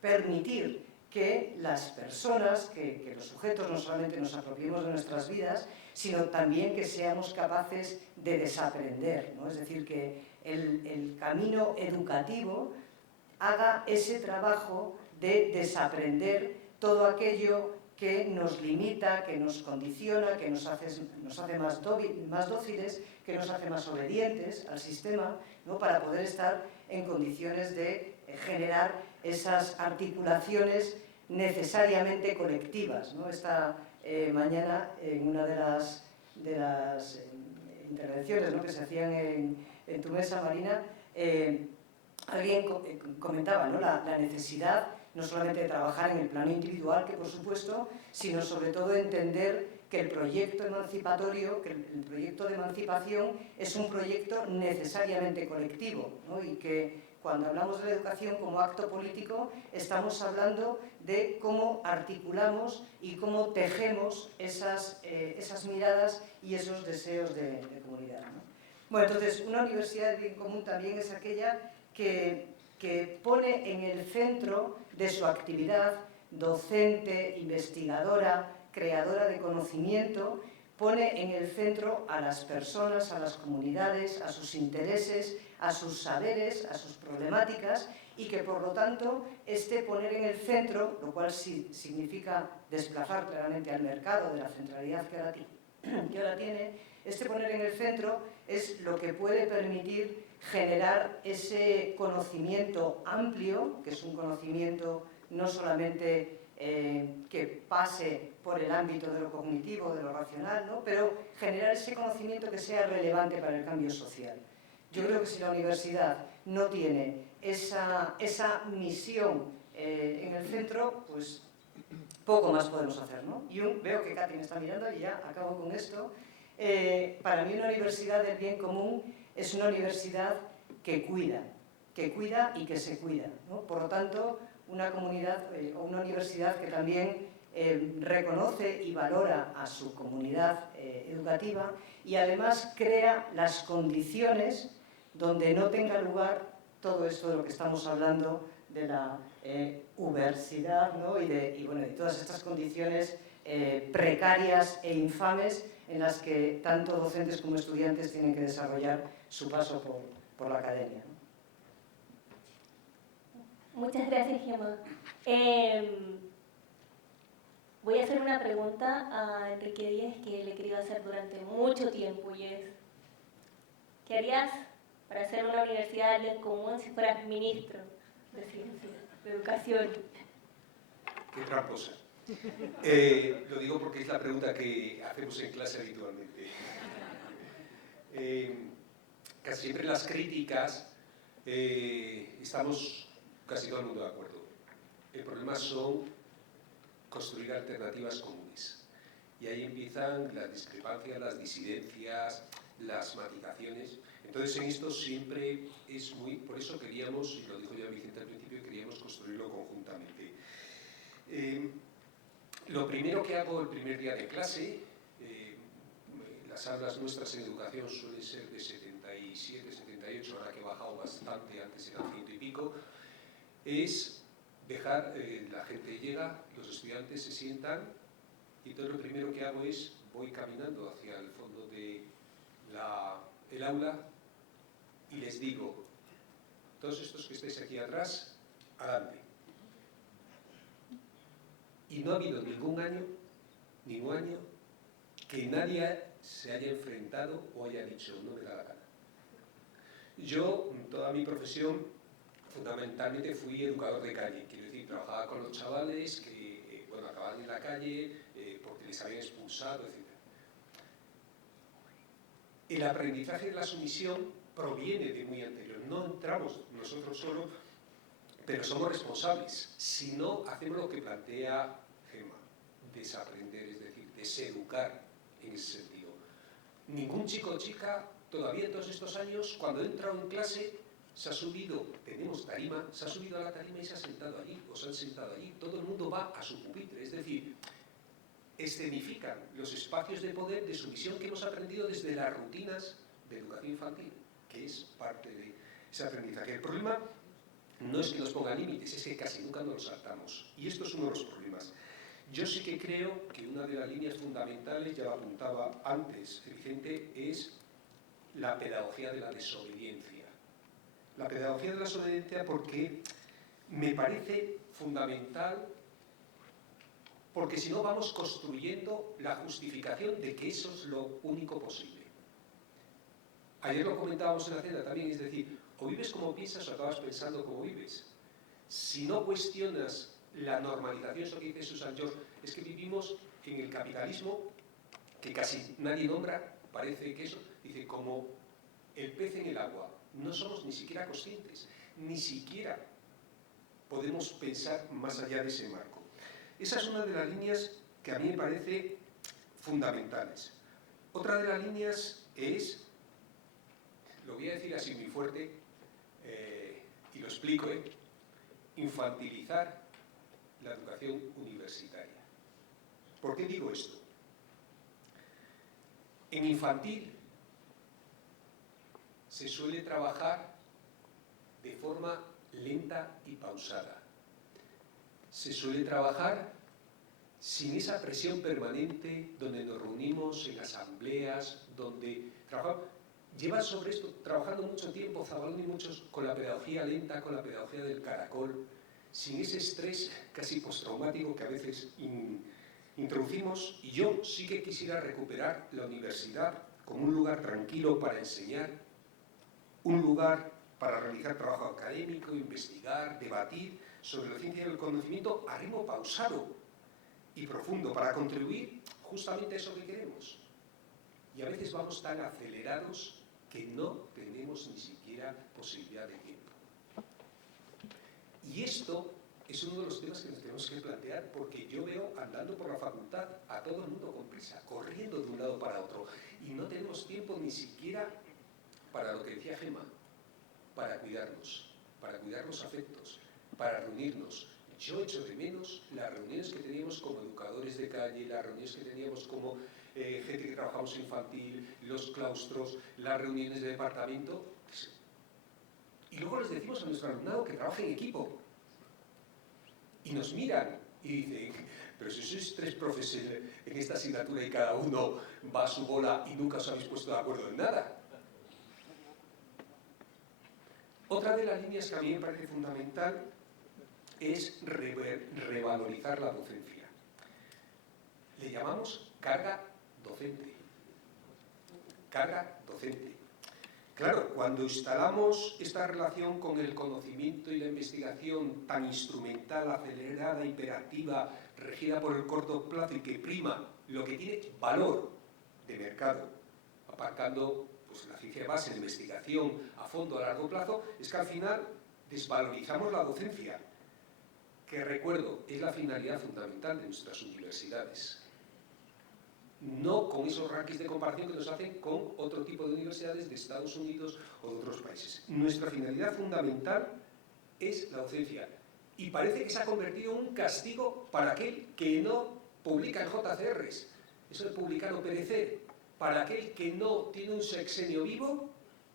permitir que las personas, que los sujetos no solamente nos apropiemos de nuestras vidas, sino también que seamos capaces de desaprender, ¿no? Es decir, que el camino educativo haga ese trabajo de desaprender todo aquello que nos limita, que nos condiciona, que nos hace más dóciles, que nos hace más obedientes al sistema, ¿no?, para poder estar en condiciones de generar esas articulaciones necesariamente colectivas, ¿no? Esta mañana, en una de las intervenciones, ¿no?, que se hacían en tu mesa, Marina, alguien comentaba, ¿no?, la necesidad no solamente de trabajar en el plano individual, que por supuesto, sino sobre todo entender que el proyecto emancipatorio, que el proyecto de emancipación es un proyecto necesariamente colectivo, ¿no?, y que cuando hablamos de la educación como acto político, estamos hablando de cómo articulamos y cómo tejemos esas miradas y esos deseos de comunidad, ¿no? Bueno, entonces, una universidad de bien común también es aquella que pone en el centro de su actividad docente, investigadora, creadora de conocimiento, pone en el centro a las personas, a las comunidades, a sus intereses, a sus saberes, a sus problemáticas, y que por lo tanto poner en el centro, lo cual significa desplazar claramente al mercado de la centralidad que ahora tiene, poner en el centro es lo que puede permitir generar ese conocimiento amplio, que es un conocimiento no solamente que pase por el ámbito de lo cognitivo, de lo racional, ¿no?, pero generar ese conocimiento que sea relevante para el cambio social. Yo creo que si la universidad no tiene esa misión en el centro, pues poco más podemos hacer, ¿no? Y veo que Katy me está mirando y ya acabo con esto. Para mí una universidad del bien común es una universidad que cuida y que se cuida, ¿no? Por lo tanto, una comunidad o una universidad que también reconoce y valora a su comunidad educativa y además crea las condiciones donde no tenga lugar todo esto de lo que estamos hablando de la ubersidad, ¿no?, y todas estas condiciones precarias e infames en las que tanto docentes como estudiantes tienen que desarrollar su paso por la academia, ¿no? Muchas gracias, Gemma. Voy a hacer una pregunta a Enrique Díaz que le he querido hacer durante mucho tiempo y es, ¿qué harías para hacer una universidad de bien común si fueras ministro de Ciencia, de Educación? Qué tramposa. Lo digo porque es la pregunta que hacemos en clase habitualmente. Casi siempre en las críticas estamos casi todo el mundo de acuerdo. El problema son construir alternativas comunes. Y ahí empiezan las discrepancias, las disidencias, las matizaciones. Entonces en esto siempre es muy... Por eso queríamos, y lo dijo ya Vicente al principio, queríamos construirlo conjuntamente. Lo primero que hago el primer día de clase, las aulas nuestras en educación suelen ser de 77, 78, ahora que he bajado bastante, antes eran 100 y pico, es dejar, la gente llega, los estudiantes se sientan, y entonces lo primero que hago es, voy caminando hacia el fondo de el aula y les digo, todos estos que estáis aquí atrás, adelante. Y no ha habido ningún año que nadie se haya enfrentado o haya dicho, no me da la gana. Yo, toda mi profesión, fundamentalmente fui educador de calle, quiero decir, trabajaba con los chavales que, bueno, acababan en la calle porque les habían expulsado, etc. El aprendizaje de la sumisión proviene de muy anterior, no entramos nosotros solos, pero somos responsables. Si no, hacemos lo que plantea Gemma, desaprender, es decir, deseducar en ese sentido. Ningún chico o chica, todavía en todos estos años, cuando entra en clase, se ha subido, tenemos tarima, se ha subido a la tarima y se ha sentado allí, o se han sentado allí. Todo el mundo va a su pupitre, es decir, escenifican los espacios de poder, de sumisión que hemos aprendido desde las rutinas de educación infantil, que es parte de ese aprendizaje. El problema no es que nos ponga límites, es que casi nunca nos los saltamos. Y esto es uno de los problemas. Yo sí que creo que una de las líneas fundamentales, ya lo apuntaba antes Vicente, es la pedagogía de la desobediencia. La pedagogía de la desobediencia porque me parece fundamental, porque si no vamos construyendo la justificación de que eso es lo único posible. Ayer lo comentábamos en la cena también, es decir, o vives como piensas o acabas pensando como vives. Si no cuestionas la normalización, eso que dice Susan George, es que vivimos en el capitalismo que casi nadie nombra, parece que eso, dice, como el pez en el agua. No somos ni siquiera conscientes, ni siquiera podemos pensar más allá de ese marco. Esa es una de las líneas que a mí me parece fundamentales. Otra de las líneas es, lo voy a decir así muy fuerte, y lo explico, infantilizar la educación universitaria. ¿Por qué digo esto? En infantil se suele trabajar de forma lenta y pausada. Se suele trabajar sin esa presión permanente donde nos reunimos en asambleas, donde trabajamos. Llevan sobre esto trabajando mucho tiempo, Zabalón y muchos, con la pedagogía lenta, con la pedagogía del caracol, sin ese estrés casi postraumático que a veces introducimos. Y yo sí que quisiera recuperar la universidad como un lugar tranquilo para enseñar, un lugar para realizar trabajo académico, investigar, debatir sobre la ciencia y el conocimiento a ritmo pausado y profundo, para contribuir justamente a eso que queremos. Y a veces vamos tan acelerados que no tenemos ni siquiera posibilidad de tiempo. Y esto es uno de los temas que nos tenemos que plantear, porque yo veo andando por la facultad a todo el mundo con prisa, corriendo de un lado para otro, y no tenemos tiempo ni siquiera para lo que decía Gemma, para cuidar los afectos, para reunirnos. Yo echo de menos las reuniones que teníamos como educadores de calle, las reuniones que teníamos como gente que trabajamos infantil, los claustros, las reuniones de departamento. Y luego les decimos a nuestro alumnado que trabaje en equipo. Y nos miran y dicen, pero si sois 3 profes en esta asignatura y cada uno va a su bola y nunca os habéis puesto de acuerdo en nada. Otra de las líneas que a mí me parece fundamental es revalorizar la docencia. Le llamamos carga docente. Carga docente. Claro, cuando instalamos esta relación con el conocimiento y la investigación tan instrumental, acelerada, hiperactiva, regida por el corto plazo y que prima lo que tiene valor de mercado, aparcando pues, la ciencia de base, la investigación a fondo a largo plazo, es que al final desvalorizamos la docencia, que recuerdo, es la finalidad fundamental de nuestras universidades. No con esos rankings de comparación que nos hacen con otro tipo de universidades de Estados Unidos o de otros países. Nuestra finalidad fundamental es la docencia. Y parece que se ha convertido en un castigo para aquel que no publica en JCRs. Eso de publicar o perecer. Para aquel que no tiene un sexenio vivo,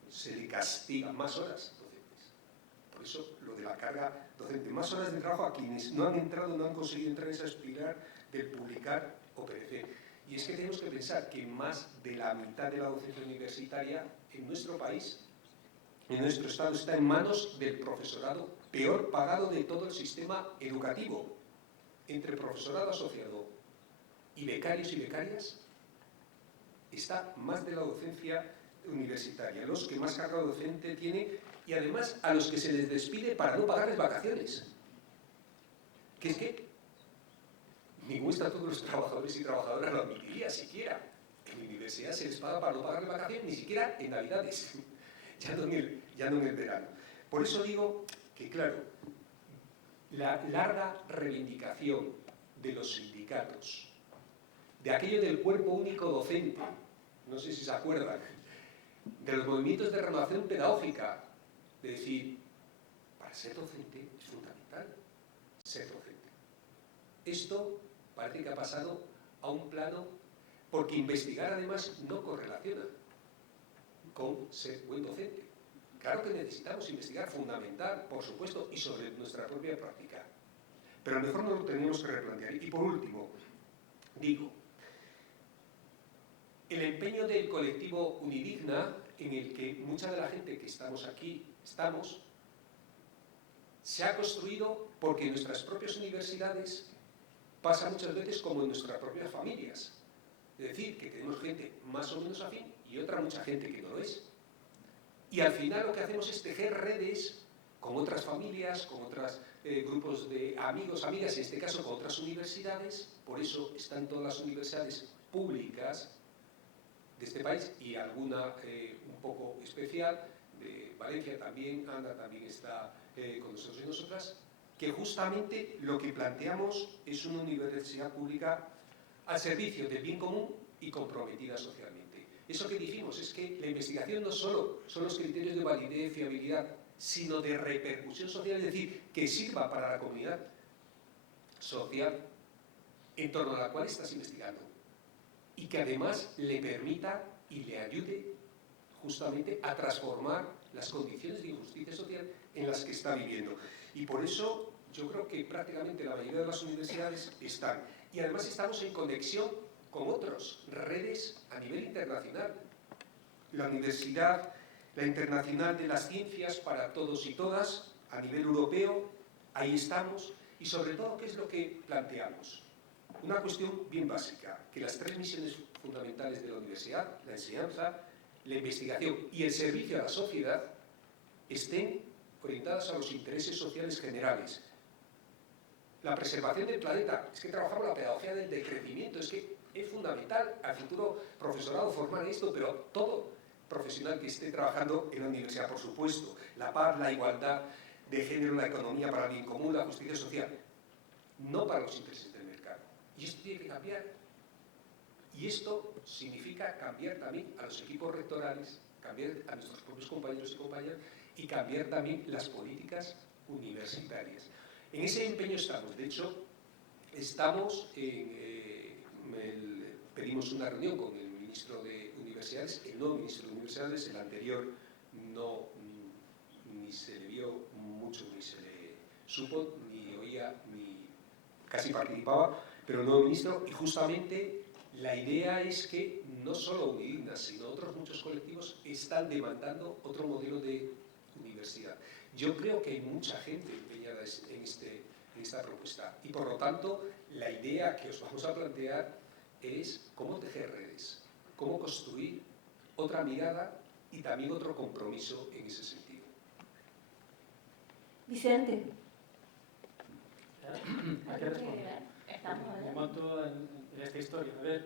se le castiga más horas docentes. Por eso lo de la carga docente. Más horas de trabajo a quienes no han entrado, no han conseguido entrar en esa espiral del publicar o perecer. Y es que tenemos que pensar que más de la mitad de la docencia universitaria en nuestro país, en nuestro estado, está en manos del profesorado peor pagado de todo el sistema educativo. Entre profesorado asociado y becarios y becarias, está más de la docencia universitaria, los que más carga docente tiene y además a los que se les despide para no pagarles vacaciones. Que es que ningún estatuto de los trabajadores y trabajadoras lo admitiría siquiera. En la universidad se les paga para no pagarles vacaciones, ni siquiera en Navidades, ya no en el verano. Por eso digo que, claro, la larga reivindicación de los sindicatos, de aquello del cuerpo único docente, no sé si se acuerdan, de los movimientos de renovación pedagógica, de decir, para ser docente es fundamental ser docente. Esto parece que ha pasado a un plano, porque investigar además no correlaciona con ser buen docente. Claro que necesitamos investigar, fundamental, por supuesto, y sobre nuestra propia práctica. Pero a lo mejor no lo tenemos que replantear. Y por último, digo, el empeño del colectivo Unidigna, en el que mucha de la gente que estamos aquí se ha construido porque en nuestras propias universidades pasa muchas veces como en nuestras propias familias. Es decir, que tenemos gente más o menos afín y otra mucha gente que no lo es. Y al final lo que hacemos es tejer redes con otras familias, con otros grupos de amigos, amigas, en este caso con otras universidades. Por eso están todas las universidades públicas de este país y alguna un poco especial, de Valencia también, Anda también está con nosotros y nosotras, que justamente lo que planteamos es una universidad pública al servicio del bien común y comprometida socialmente. Eso que dijimos es que la investigación no solo son los criterios de validez, fiabilidad, sino de repercusión social, es decir, que sirva para la comunidad social en torno a la cual estás investigando y que además le permita y le ayude justamente a transformar las condiciones de injusticia social en las que está viviendo. Y por eso yo creo que prácticamente la mayoría de las universidades están. Y además estamos en conexión con otras redes a nivel internacional. La Universidad, la Internacional de las Ciencias para Todos y Todas, a nivel europeo, ahí estamos. Y sobre todo, ¿qué es lo que planteamos? Una cuestión bien básica, que las tres misiones fundamentales de la universidad, la enseñanza, la investigación y el servicio a la sociedad, estén orientadas a los intereses sociales generales. La preservación del planeta, es que trabajamos la pedagogía del decrecimiento, es que es fundamental al futuro profesorado formar esto, pero todo profesional que esté trabajando en la universidad, por supuesto, la paz, la igualdad de género, la economía para el bien común, la justicia social, no para los intereses del mercado. Y esto tiene que cambiar. Y esto significa cambiar también a los equipos rectorales, cambiar a nuestros propios compañeros y compañeras y cambiar también las políticas universitarias. En ese empeño estamos. De hecho, pedimos una reunión con el ministro de Universidades, el nuevo ministro de Universidades, el anterior no ni se le vio mucho, ni se le supo, ni oía, ni casi participaba, pero el nuevo ministro, y justamente la idea es que no solo Unidigna, sino otros muchos colectivos están demandando otro modelo de universidad. Yo creo que hay mucha gente empeñada en este en esta propuesta. Y por lo tanto, la idea que os vamos a plantear es cómo tejer redes, cómo construir otra mirada y también otro compromiso en ese sentido. Vicente. ¿A qué respondo? Me monto en esta historia. A ver,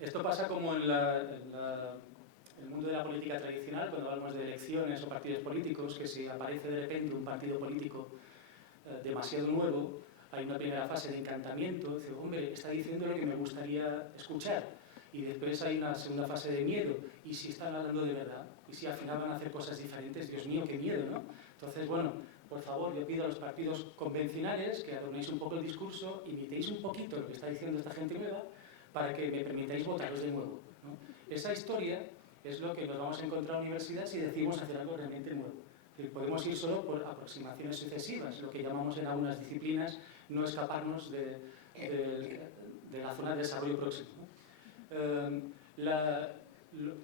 esto pasa como en el mundo de la política tradicional, cuando hablamos de elecciones o partidos políticos, que si aparece de repente un partido político demasiado nuevo, hay una primera fase de encantamiento, dice, hombre, está diciendo lo que me gustaría escuchar. Y después hay una segunda fase de miedo. ¿Y si están hablando de verdad? ¿Y si al final van a hacer cosas diferentes? Dios mío, qué miedo, ¿no? Entonces, bueno, por favor, yo pido a los partidos convencionales que adornéis un poco el discurso, imitéis un poquito lo que está diciendo esta gente nueva, para que me permitáis votaros de nuevo, ¿no? Esa historia es lo que nos vamos a encontrar en la universidad si decidimos hacer algo realmente nuevo. Es decir, podemos ir solo por aproximaciones sucesivas, lo que llamamos en algunas disciplinas no escaparnos de la zona de desarrollo próximo, ¿no?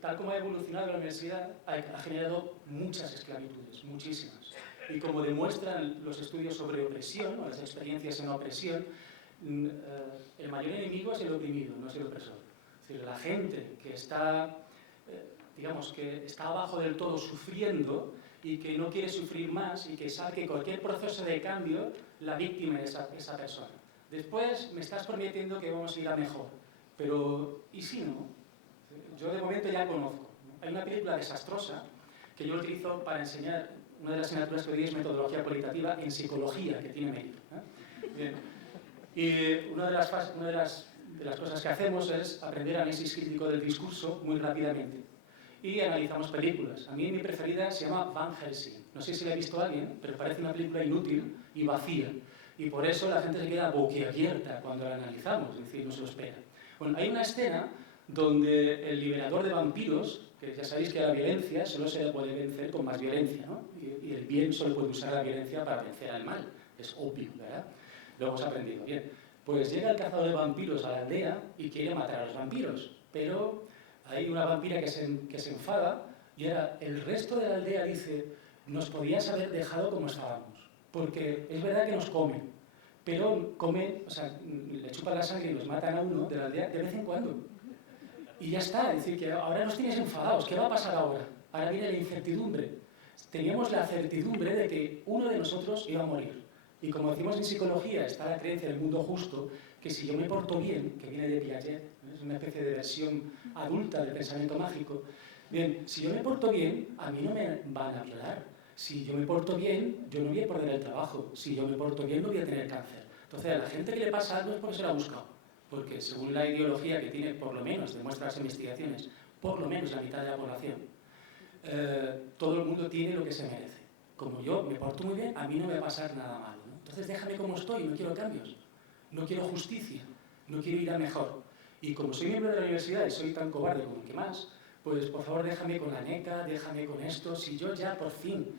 Tal como ha evolucionado la universidad, ha generado muchas esclavitudes, muchísimas. Y como demuestran los estudios sobre opresión, o las experiencias en opresión, el mayor enemigo es el oprimido, no es el opresor. Es decir, la gente que está, digamos, que está abajo del todo sufriendo y que no quiere sufrir más y que sabe que cualquier proceso de cambio, la víctima es esa persona. Después me estás prometiendo que vamos a ir a mejor, pero ¿y si no? Yo de momento ya conozco, ¿no? Hay una película desastrosa que yo utilizo para enseñar, una de las asignaturas que doy es metodología cualitativa en psicología, que tiene mérito, ¿eh? Bien. Y una de las cosas que hacemos es aprender análisis crítico del discurso muy rápidamente. Y analizamos películas. A mí mi preferida se llama Van Helsing. No sé si la ha visto alguien, pero parece una película inútil y vacía. Y por eso la gente se queda boquiabierta cuando la analizamos, es decir, no se lo espera. Bueno, hay una escena donde el liberador de vampiros, que ya sabéis que la violencia solo se puede vencer con más violencia, ¿no? Y el bien solo puede usar la violencia para vencer al mal. Es obvio, ¿verdad? Lo hemos aprendido. Bien, pues llega el cazador de vampiros a la aldea y quiere matar a los vampiros, pero hay una vampira que se enfada y ahora el resto de la aldea dice, nos podías haber dejado como estábamos, porque es verdad que nos comen, pero comen, o sea, le chupan la sangre y nos matan a uno de la aldea de vez en cuando. Y ya está, es decir, que ahora nos tienes enfadados, ¿qué va a pasar ahora? Ahora viene la incertidumbre. Teníamos la certidumbre de que uno de nosotros iba a morir. Y como decimos en psicología, está la creencia del mundo justo, que si yo me porto bien, que viene de Piaget, ¿no? Es una especie de versión adulta del pensamiento mágico. Bien, si yo me porto bien, a mí no me van a violar. Si yo me porto bien, yo no voy a perder el trabajo. Si yo me porto bien, no voy a tener cáncer. Entonces, a la gente que le pasa algo es porque se lo ha buscado. Porque según la ideología que tiene, por lo menos, demuestran las investigaciones, por lo menos la mitad de la población, todo el mundo tiene lo que se merece. Como yo me porto muy bien, a mí no me va a pasar nada malo, ¿no? Entonces déjame como estoy, no quiero cambios, no quiero justicia, no quiero ir a mejor. Y como soy miembro de la universidad y soy tan cobarde como el que más, pues por favor déjame con la NECA, déjame con esto. Si yo ya por fin,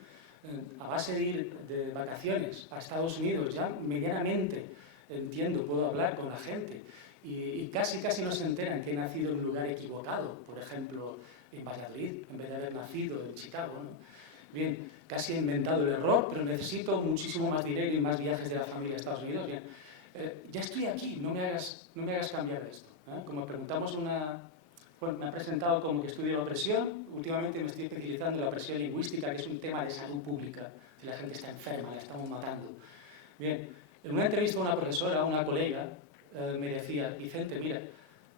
a base de ir de vacaciones a Estados Unidos, ya medianamente entiendo, puedo hablar con la gente y casi no se enteran que he nacido en un lugar equivocado, por ejemplo en Valladolid, en vez de haber nacido en Chicago, ¿no? Bien, casi he inventado el error, pero necesito muchísimo más dinero y más viajes de la familia a Estados Unidos. Bien, ya estoy aquí, no me hagas cambiar esto, ¿eh? Como preguntamos bueno, me ha presentado como que estudio la opresión, últimamente me estoy especializando en la opresión lingüística, que es un tema de salud pública, que la gente está enferma, la estamos matando. Bien, en una entrevista a una profesora, una colega, me decía, Vicente, mira,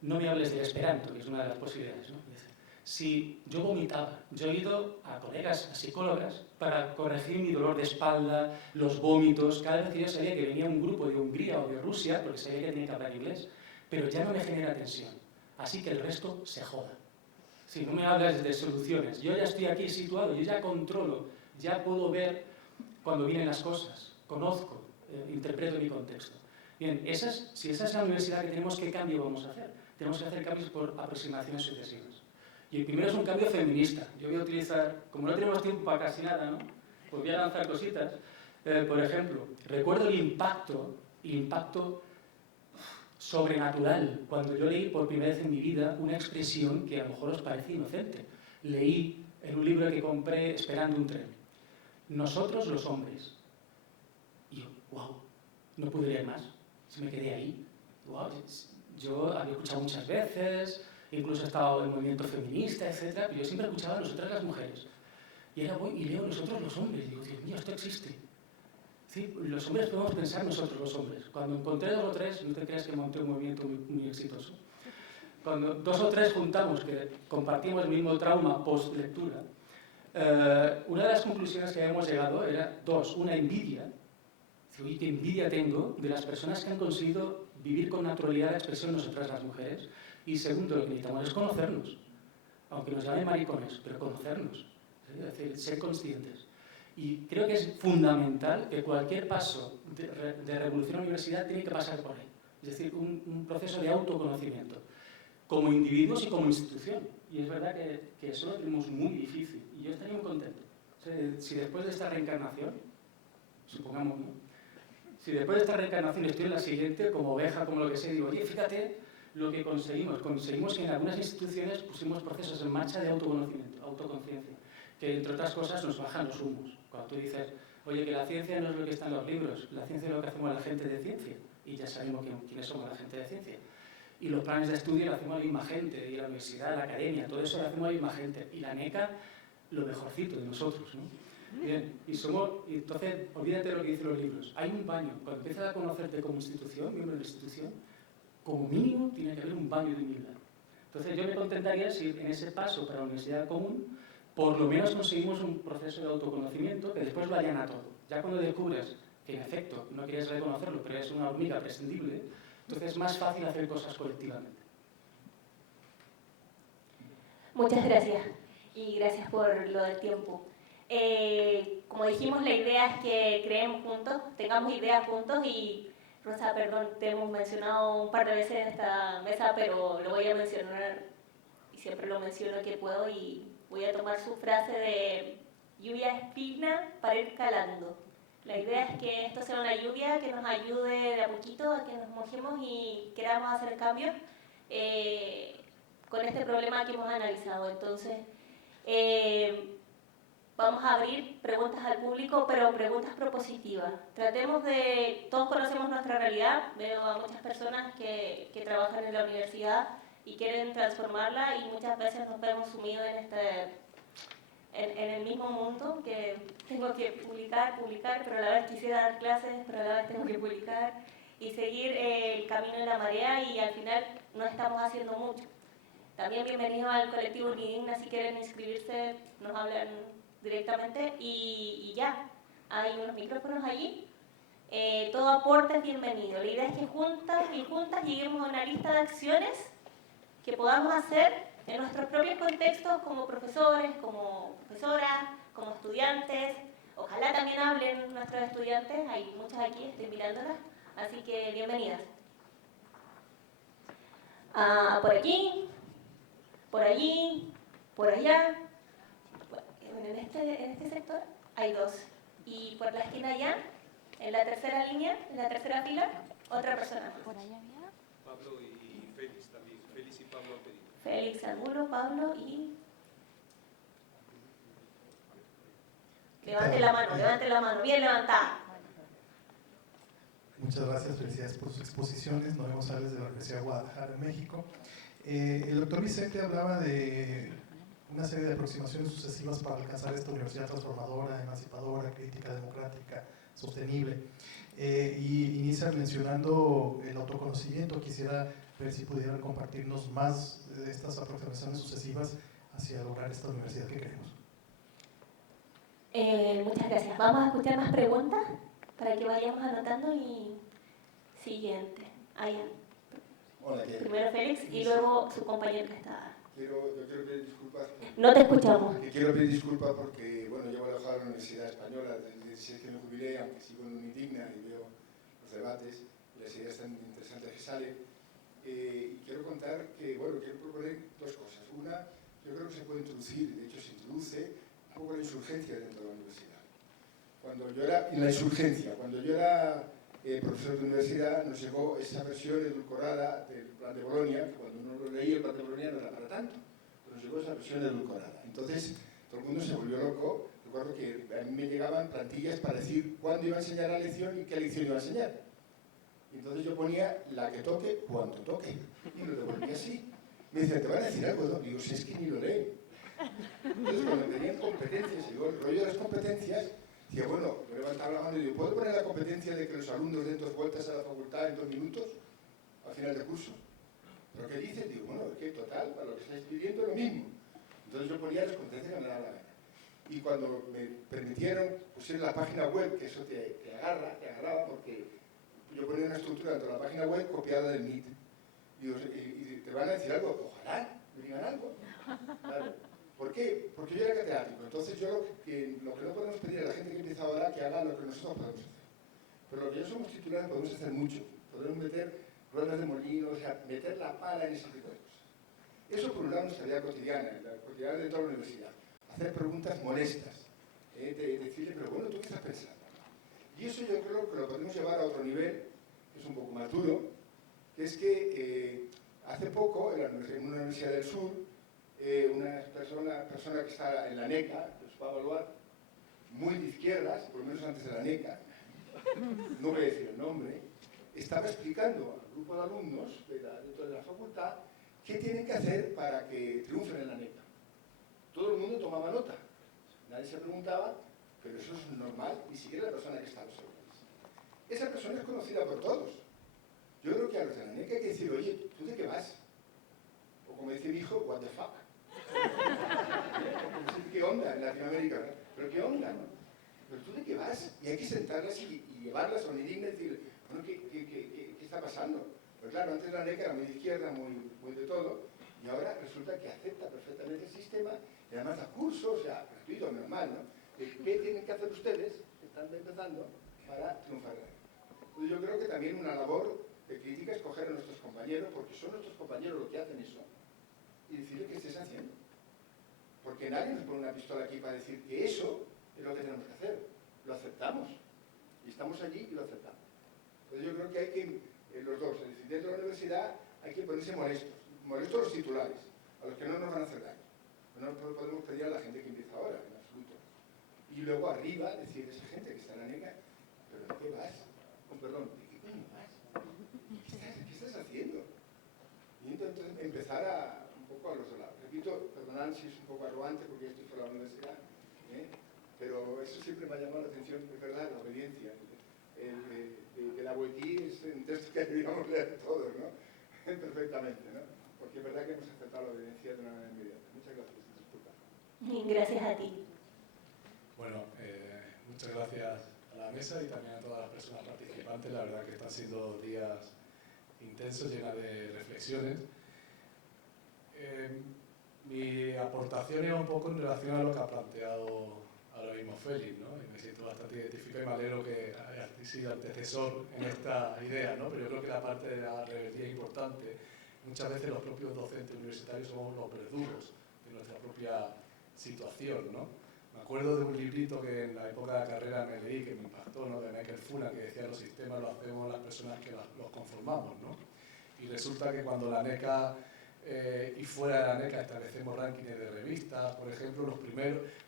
no me hables del esperanto, que es una de las posibilidades, ¿no? Dice, si yo vomitaba, yo he ido a colegas, a psicólogas, para corregir mi dolor de espalda, los vómitos, cada vez que yo sabía que venía un grupo de Hungría o de Rusia, porque sabía que tenía que hablar inglés, pero ya no me genera tensión, así que el resto se joda. Si no me hablas de soluciones, yo ya estoy aquí situado, yo ya controlo, ya puedo ver cuando vienen las cosas, conozco, interpreto mi contexto. Bien, si esa es la universidad que tenemos, ¿qué cambio vamos a hacer? Tenemos que hacer cambios por aproximaciones sucesivas. Y el primero es un cambio feminista. Yo voy a utilizar, como no tenemos tiempo para casi nada, ¿no? Pues voy a lanzar cositas. Por ejemplo, recuerdo el impacto sobrenatural cuando yo leí por primera vez en mi vida una expresión que a lo mejor os parece inocente. Leí en un libro que compré esperando un tren. Nosotros los hombres. wow, no pude ir más, si me quedé ahí. Wow, yo había escuchado muchas veces, incluso he estado en el movimiento feminista, etc., pero yo siempre escuchaba a nosotras las mujeres. Y ahora voy y leo nosotros los hombres, y digo, Dios mío, esto existe. ¿Sí? Los hombres podemos pensar nosotros los hombres. Cuando encontré 2 o 3, no te creas que monté un movimiento muy exitoso. Cuando 2 o 3 juntamos que compartimos el mismo trauma post-lectura, una de las conclusiones que habíamos llegado era 2, una envidia. Oye, qué envidia tengo de las personas que han conseguido vivir con naturalidad la expresión nosotras las mujeres. Y segundo, lo que necesitamos es conocernos. Aunque nos llamen maricones, pero conocernos. Es decir, ser conscientes. Y creo que es fundamental que cualquier paso de revolución a la universidad tiene que pasar por ahí. Es decir, un proceso de autoconocimiento, como individuos y como institución. Y es verdad que eso lo tenemos muy difícil. Y yo estaría muy contento. O sea, si después de esta reencarnación, supongamos, ¿no? Si después de esta reencarnación estoy en la siguiente, como oveja, como lo que sea, digo, oye, fíjate lo que conseguimos. Conseguimos que en algunas instituciones pusimos procesos en marcha de autoconocimiento, autoconciencia, que entre otras cosas nos bajan los humos. Cuando tú dices, oye, que la ciencia no es lo que está en los libros, la ciencia es lo que hacemos la gente de ciencia, y ya sabemos quiénes somos la gente de ciencia. Y los planes de estudio lo hacemos la misma gente, y la universidad, la academia, todo eso lo hacemos la misma gente. Y la NECA, lo mejorcito de nosotros, ¿no? Bien, y entonces, olvídate de lo que dicen los libros. Hay un baño. Cuando empiezas a conocerte como institución, miembro de la institución, como mínimo tiene que haber un baño de humildad. Entonces yo me contentaría si en ese paso para la universidad común, por lo menos conseguimos un proceso de autoconocimiento que después lo allana todo. Ya cuando descubres que en efecto no quieres reconocerlo, pero es una hormiga prescindible, entonces es más fácil hacer cosas colectivamente. Muchas gracias y gracias por lo del tiempo. Como dijimos, la idea es que creemos juntos, tengamos ideas juntos y Rosa, perdón, te hemos mencionado un par de veces en esta mesa, pero lo voy a mencionar y siempre lo menciono que puedo y voy a tomar su frase de lluvia espina para ir calando. La idea es que esto sea una lluvia que nos ayude de a poquito a que nos mojemos y queramos hacer cambios con este problema que hemos analizado. Entonces, vamos a abrir preguntas al público, pero preguntas propositivas. Tratemos de, todos conocemos nuestra realidad, veo a muchas personas que trabajan en la universidad y quieren transformarla y muchas veces nos vemos sumidos en el mismo mundo, que tengo que publicar, pero a la vez quisiera dar clases, pero a la vez tengo que publicar y seguir el camino en la marea y al final no estamos haciendo mucho. También bienvenidos al colectivo Unidigna, si quieren inscribirse, nos hablan directamente y ya, hay unos micrófonos allí. Todo aporte es bienvenido. La idea es que juntas lleguemos a una lista de acciones que podamos hacer en nuestros propios contextos como profesores, como profesoras, como estudiantes. Ojalá también hablen nuestros estudiantes, hay muchas aquí, estoy mirándolas, así que bienvenidas. Por aquí, por allí, por allá. En este sector hay 2. Y por la esquina allá, en la tercera línea, en la tercera fila, otra persona. Por allá había Pablo y Félix también. Félix y Pablo han pedido. Félix Angulo, Pablo y... Levante la mano, bien levantada. Muchas gracias, felicidades por sus exposiciones. Noé González de la Universidad de Guadalajara, en México. El doctor Vicente hablaba de una serie de aproximaciones sucesivas para alcanzar esta universidad transformadora, emancipadora, crítica, democrática, sostenible. Y inicia mencionando el autoconocimiento. Quisiera ver si pudieran compartirnos más de estas aproximaciones sucesivas hacia lograr esta universidad que queremos. Muchas gracias. Vamos a escuchar más preguntas para que vayamos anotando y siguiente. Allá. Hola, Primero Félix y luego su compañero que está. Yo quiero pedir disculpas. No te escuchamos. Quiero pedir disculpas porque, bueno, llevo alojado en la Universidad Española desde el 16 que me jubilé, aunque sigo en Unidigna y veo los debates y las ideas tan interesantes que salen. Y quiero contar que, bueno, quiero proponer 2 cosas. Una, yo creo que se puede introducir, de hecho se introduce un poco la insurgencia dentro de la universidad. Cuando yo era profesor de universidad, nos llegó esa versión edulcorada del Plan de Bolonia, que cuando uno lo leía, el Plan de Bolonia no era para tanto, pero nos llegó esa versión edulcorada. Entonces, todo el mundo se volvió loco, recuerdo que a mí me llegaban plantillas para decir cuándo iba a enseñar la lección y qué lección iba a enseñar. Y entonces yo ponía la que toque, cuando toque. Y lo devolvía así. Me decían, ¿te van a decir algo? Digo, si es que ni lo leen. Entonces, cuando tenían competencias, y digo, el rollo de las competencias, decía, bueno, yo levantaba la mano y digo, ¿puedo poner la competencia de que los alumnos den 2 vueltas a la facultad en 2 minutos al final del curso? ¿Pero qué dices? Digo, bueno, es que total, para lo que estáis pidiendo es lo mismo. Entonces yo ponía las competencias que me daban la gana. Y cuando me permitieron pusieron la página web, que eso te agarraba, porque yo ponía una estructura dentro de la página web copiada del Meet. Y te van a decir algo, ojalá me digan algo. Claro. ¿Por qué? Porque yo era catedrático. Entonces yo lo que no podemos pedir a la gente que empieza ahora que haga lo que nosotros podemos hacer. Pero lo que yo somos titulares podemos hacer mucho. Podemos meter ruedas de molino, o sea, meter la pala en ese tipo de cosas. Eso por un lado en nuestra vida cotidiana, la cotidiana de toda la universidad. Hacer preguntas molestas. De decirle, pero bueno, ¿tú qué estás pensando? Y eso yo creo que lo podemos llevar a otro nivel, que es un poco más duro, que es que hace poco, en una universidad del sur, una persona que está en la NECA, que os va a evaluar, muy de izquierdas, por lo menos antes de la NECA, no voy a decir el nombre, estaba explicando al grupo de alumnos dentro de la facultad qué tienen que hacer para que triunfen en la NECA. Todo el mundo tomaba nota, nadie se preguntaba, pero eso es normal, ni siquiera la persona que está a los órdenes. Esa persona es conocida por todos. Yo creo que a los de la NECA hay que decir, oye, ¿tú de qué vas? O como dice mi hijo, what the fuck. ¿Qué onda en Latinoamérica? ¿No? ¿Pero qué onda? ¿No? ¿Pero tú de qué vas? Y hay que sentarlas y llevarlas a un digna y decir, bueno, ¿qué está pasando? Pues claro, antes la NECA era muy de izquierda, muy de todo, y ahora resulta que acepta perfectamente el sistema y además da cursos, o sea, gratuito, normal, ¿no? ¿Qué tienen que hacer ustedes, que están empezando, para triunfar? Entonces yo creo que también una labor de crítica es coger a nuestros compañeros, porque son nuestros compañeros los que hacen eso, y decirles que estés haciendo. Porque nadie nos pone una pistola aquí para decir que eso es lo que tenemos que hacer. Lo aceptamos. Y estamos allí y lo aceptamos. Entonces yo creo que hay que, los dos, es decir, dentro de la universidad hay que ponerse molestos. Molestos los titulares, a los que no nos van a hacer daño. No podemos pedir a la gente que empieza ahora, en absoluto. Y luego arriba decir a esa gente que está en la NECA, ¿pero de qué vas? Oh, perdón, ¿de qué coño vas? ¿Qué estás haciendo? Y entonces empezar un poco a los dos lados. Repito, perdonad si es un poco arrogante porque estoy fuera de la universidad, pero eso siempre me ha llamado la atención, es verdad, la obediencia. De la Boetí es un texto que deberíamos leer todos, ¿no? Perfectamente, ¿no? Porque es verdad que hemos aceptado la obediencia de una manera inmediata. Muchas gracias. Disculpa. Gracias a ti. Bueno, muchas gracias a la mesa y también a todas las personas participantes. La verdad que están siendo días intensos, llenos de reflexiones. Mi aportación es un poco en relación a lo que ha planteado ahora mismo Félix, ¿no? Y me siento bastante identificado y me alegro que haya sido antecesor en esta idea, ¿no? Pero yo creo que la parte de la rebeldía es importante. Muchas veces los propios docentes universitarios somos los verdugos de nuestra propia situación, ¿no? Me acuerdo de un librito que en la época de la carrera me leí, que me impactó, ¿no? De Michael Fullan, que decía los sistemas los hacemos las personas que los conformamos, ¿no? Y resulta que cuando la NECA y fuera de la NECA establecemos rankings de revistas, por ejemplo,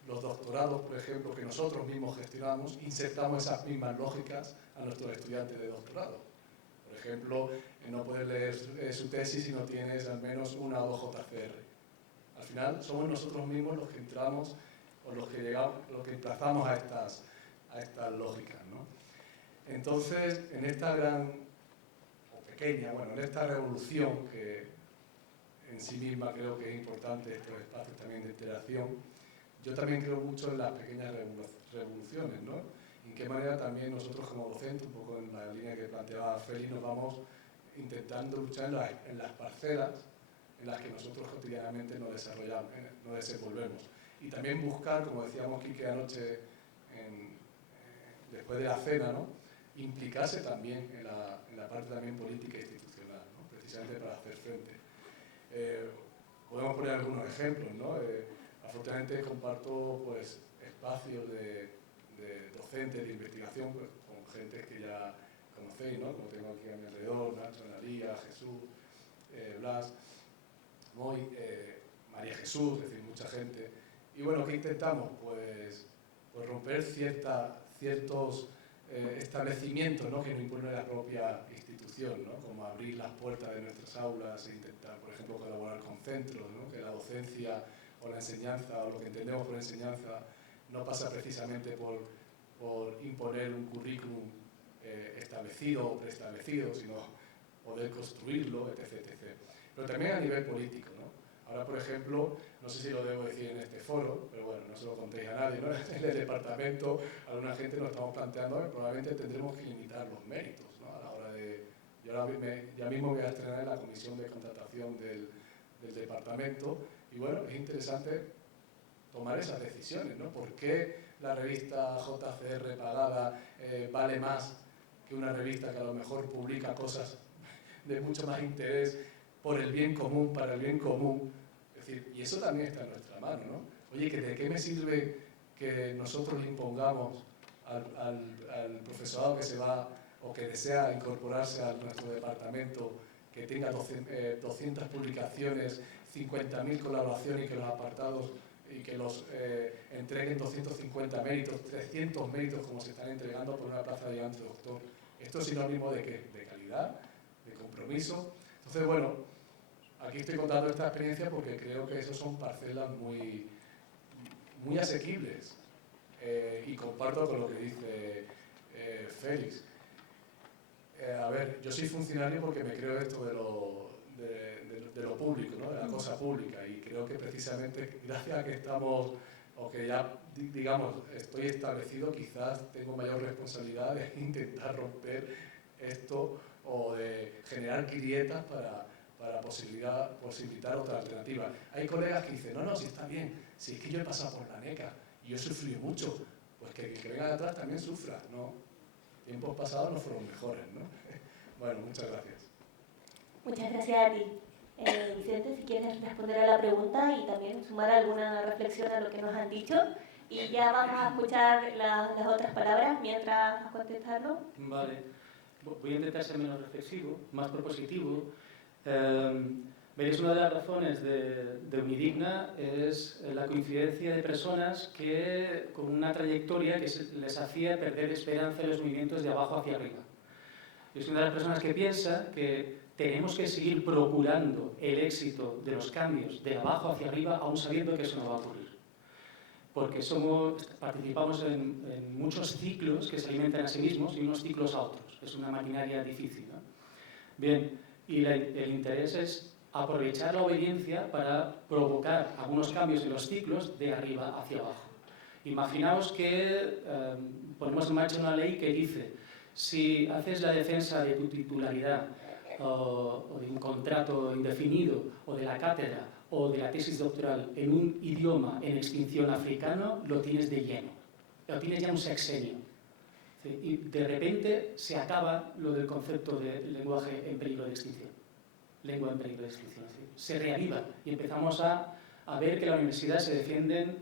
los doctorados, por ejemplo, que nosotros mismos gestionamos, insertamos esas mismas lógicas a nuestros estudiantes de doctorado. Por ejemplo, no puedes leer su tesis si no tienes al menos una o dos JCR. Al final somos nosotros mismos los que entramos o los que llegamos, los que emplazamos a estas lógicas, ¿no? Entonces, en esta gran o pequeña, bueno, en esta revolución que en sí misma creo que es importante estos espacios también de interacción, yo también creo mucho en las pequeñas revoluciones, ¿no? Y en qué manera también nosotros como docentes, un poco en la línea que planteaba Félix, nos vamos intentando luchar en las parcelas en las que nosotros cotidianamente nos desarrollamos, nos desenvolvemos. Y también buscar, como decíamos Quique anoche, después de la cena, ¿no? Implicarse también en la parte también política e institucional, ¿no? Precisamente para hacer frente. Podemos poner algunos ejemplos, ¿no? Afortunadamente comparto pues, espacios de docentes de investigación pues, con gente que ya conocéis, ¿no? Como tengo aquí a mi alrededor, Nacho, Analía, Jesús, Blas, Moy, María Jesús, es decir, mucha gente. Y bueno, ¿qué intentamos? Pues pues romper ciertos establecimientos, ¿no?, que nos impone la propia institución, ¿no?, como abrir las puertas de nuestras aulas e intentar, por ejemplo, colaborar con centros, ¿no?, que la docencia o la enseñanza, o lo que entendemos por enseñanza, no pasa precisamente por imponer un currículum establecido o preestablecido, sino poder construirlo, etc., etc. Pero también a nivel político, ¿no? Ahora, por ejemplo, no sé si lo debo decir en este foro, pero bueno, no se lo contéis a nadie, ¿no? En el departamento, alguna gente nos estamos planteando que probablemente tendremos que limitar los méritos, ¿no? A la hora de... Yo ya mismo voy a estrenar en la comisión de contratación del departamento y bueno, es interesante tomar esas decisiones, ¿no? ¿Por qué la revista JCR pagada vale más que una revista que a lo mejor publica cosas de mucho más interés por el bien común, para el bien común? Es decir, y eso también está en nuestra mano, ¿no? Oye, ¿de qué me sirve que nosotros le impongamos al profesorado que se va o que desea incorporarse a nuestro departamento, que tenga 200 publicaciones, 50.000 colaboraciones y que los apartados y que los entreguen 250 méritos, 300 méritos como se están entregando por una plaza de ayudante doctor? Esto es sinónimo de ¿qué? De calidad, de compromiso. Entonces, bueno, aquí estoy contando esta experiencia porque creo que esos son parcelas muy asequibles y comparto con lo que dice Félix. A ver, yo soy funcionario porque me creo esto de lo público, ¿no?, de la cosa pública, y creo que precisamente gracias a que estamos, o que ya, digamos, estoy establecido, quizás tengo mayor responsabilidad de intentar romper esto o de generar grietas para posibilitar otra alternativa. Hay colegas que dicen, no, si está bien, si es que yo he pasado por la NECA y yo he sufrido mucho, pues que venga de atrás también sufra, ¿no? Tiempos pasados no fueron mejores, ¿no? Bueno, muchas gracias. Muchas gracias a ti. Vicente, si quieres responder a la pregunta y también sumar alguna reflexión a lo que nos han dicho. Y ya vamos a escuchar las otras palabras mientras vas a contestarlo. Vale. Voy a intentar ser menos reflexivo, más propositivo. Veréis, una de las razones de Unidigna es la coincidencia de personas que con una trayectoria que les hacía perder esperanza en los movimientos de abajo hacia arriba. Yo soy una de las personas que piensa que tenemos que seguir procurando el éxito de los cambios de abajo hacia arriba, aún sabiendo que eso no va a ocurrir. Porque participamos en muchos ciclos que se alimentan a sí mismos y unos ciclos a otros. Es una maquinaria difícil, ¿no? Bien, y el interés es aprovechar la obediencia para provocar algunos cambios en los ciclos de arriba hacia abajo. Imaginaos que ponemos en marcha una ley que dice: si haces la defensa de tu titularidad o de un contrato indefinido o de la cátedra o de la tesis doctoral en un idioma en extinción africano, lo tienes de lleno, lo tienes ya un sexenio. Y de repente se acaba lo del concepto de lenguaje en peligro de extinción, lengua en peligro de extinción. Se reaviva y empezamos a ver que en la universidad se defienden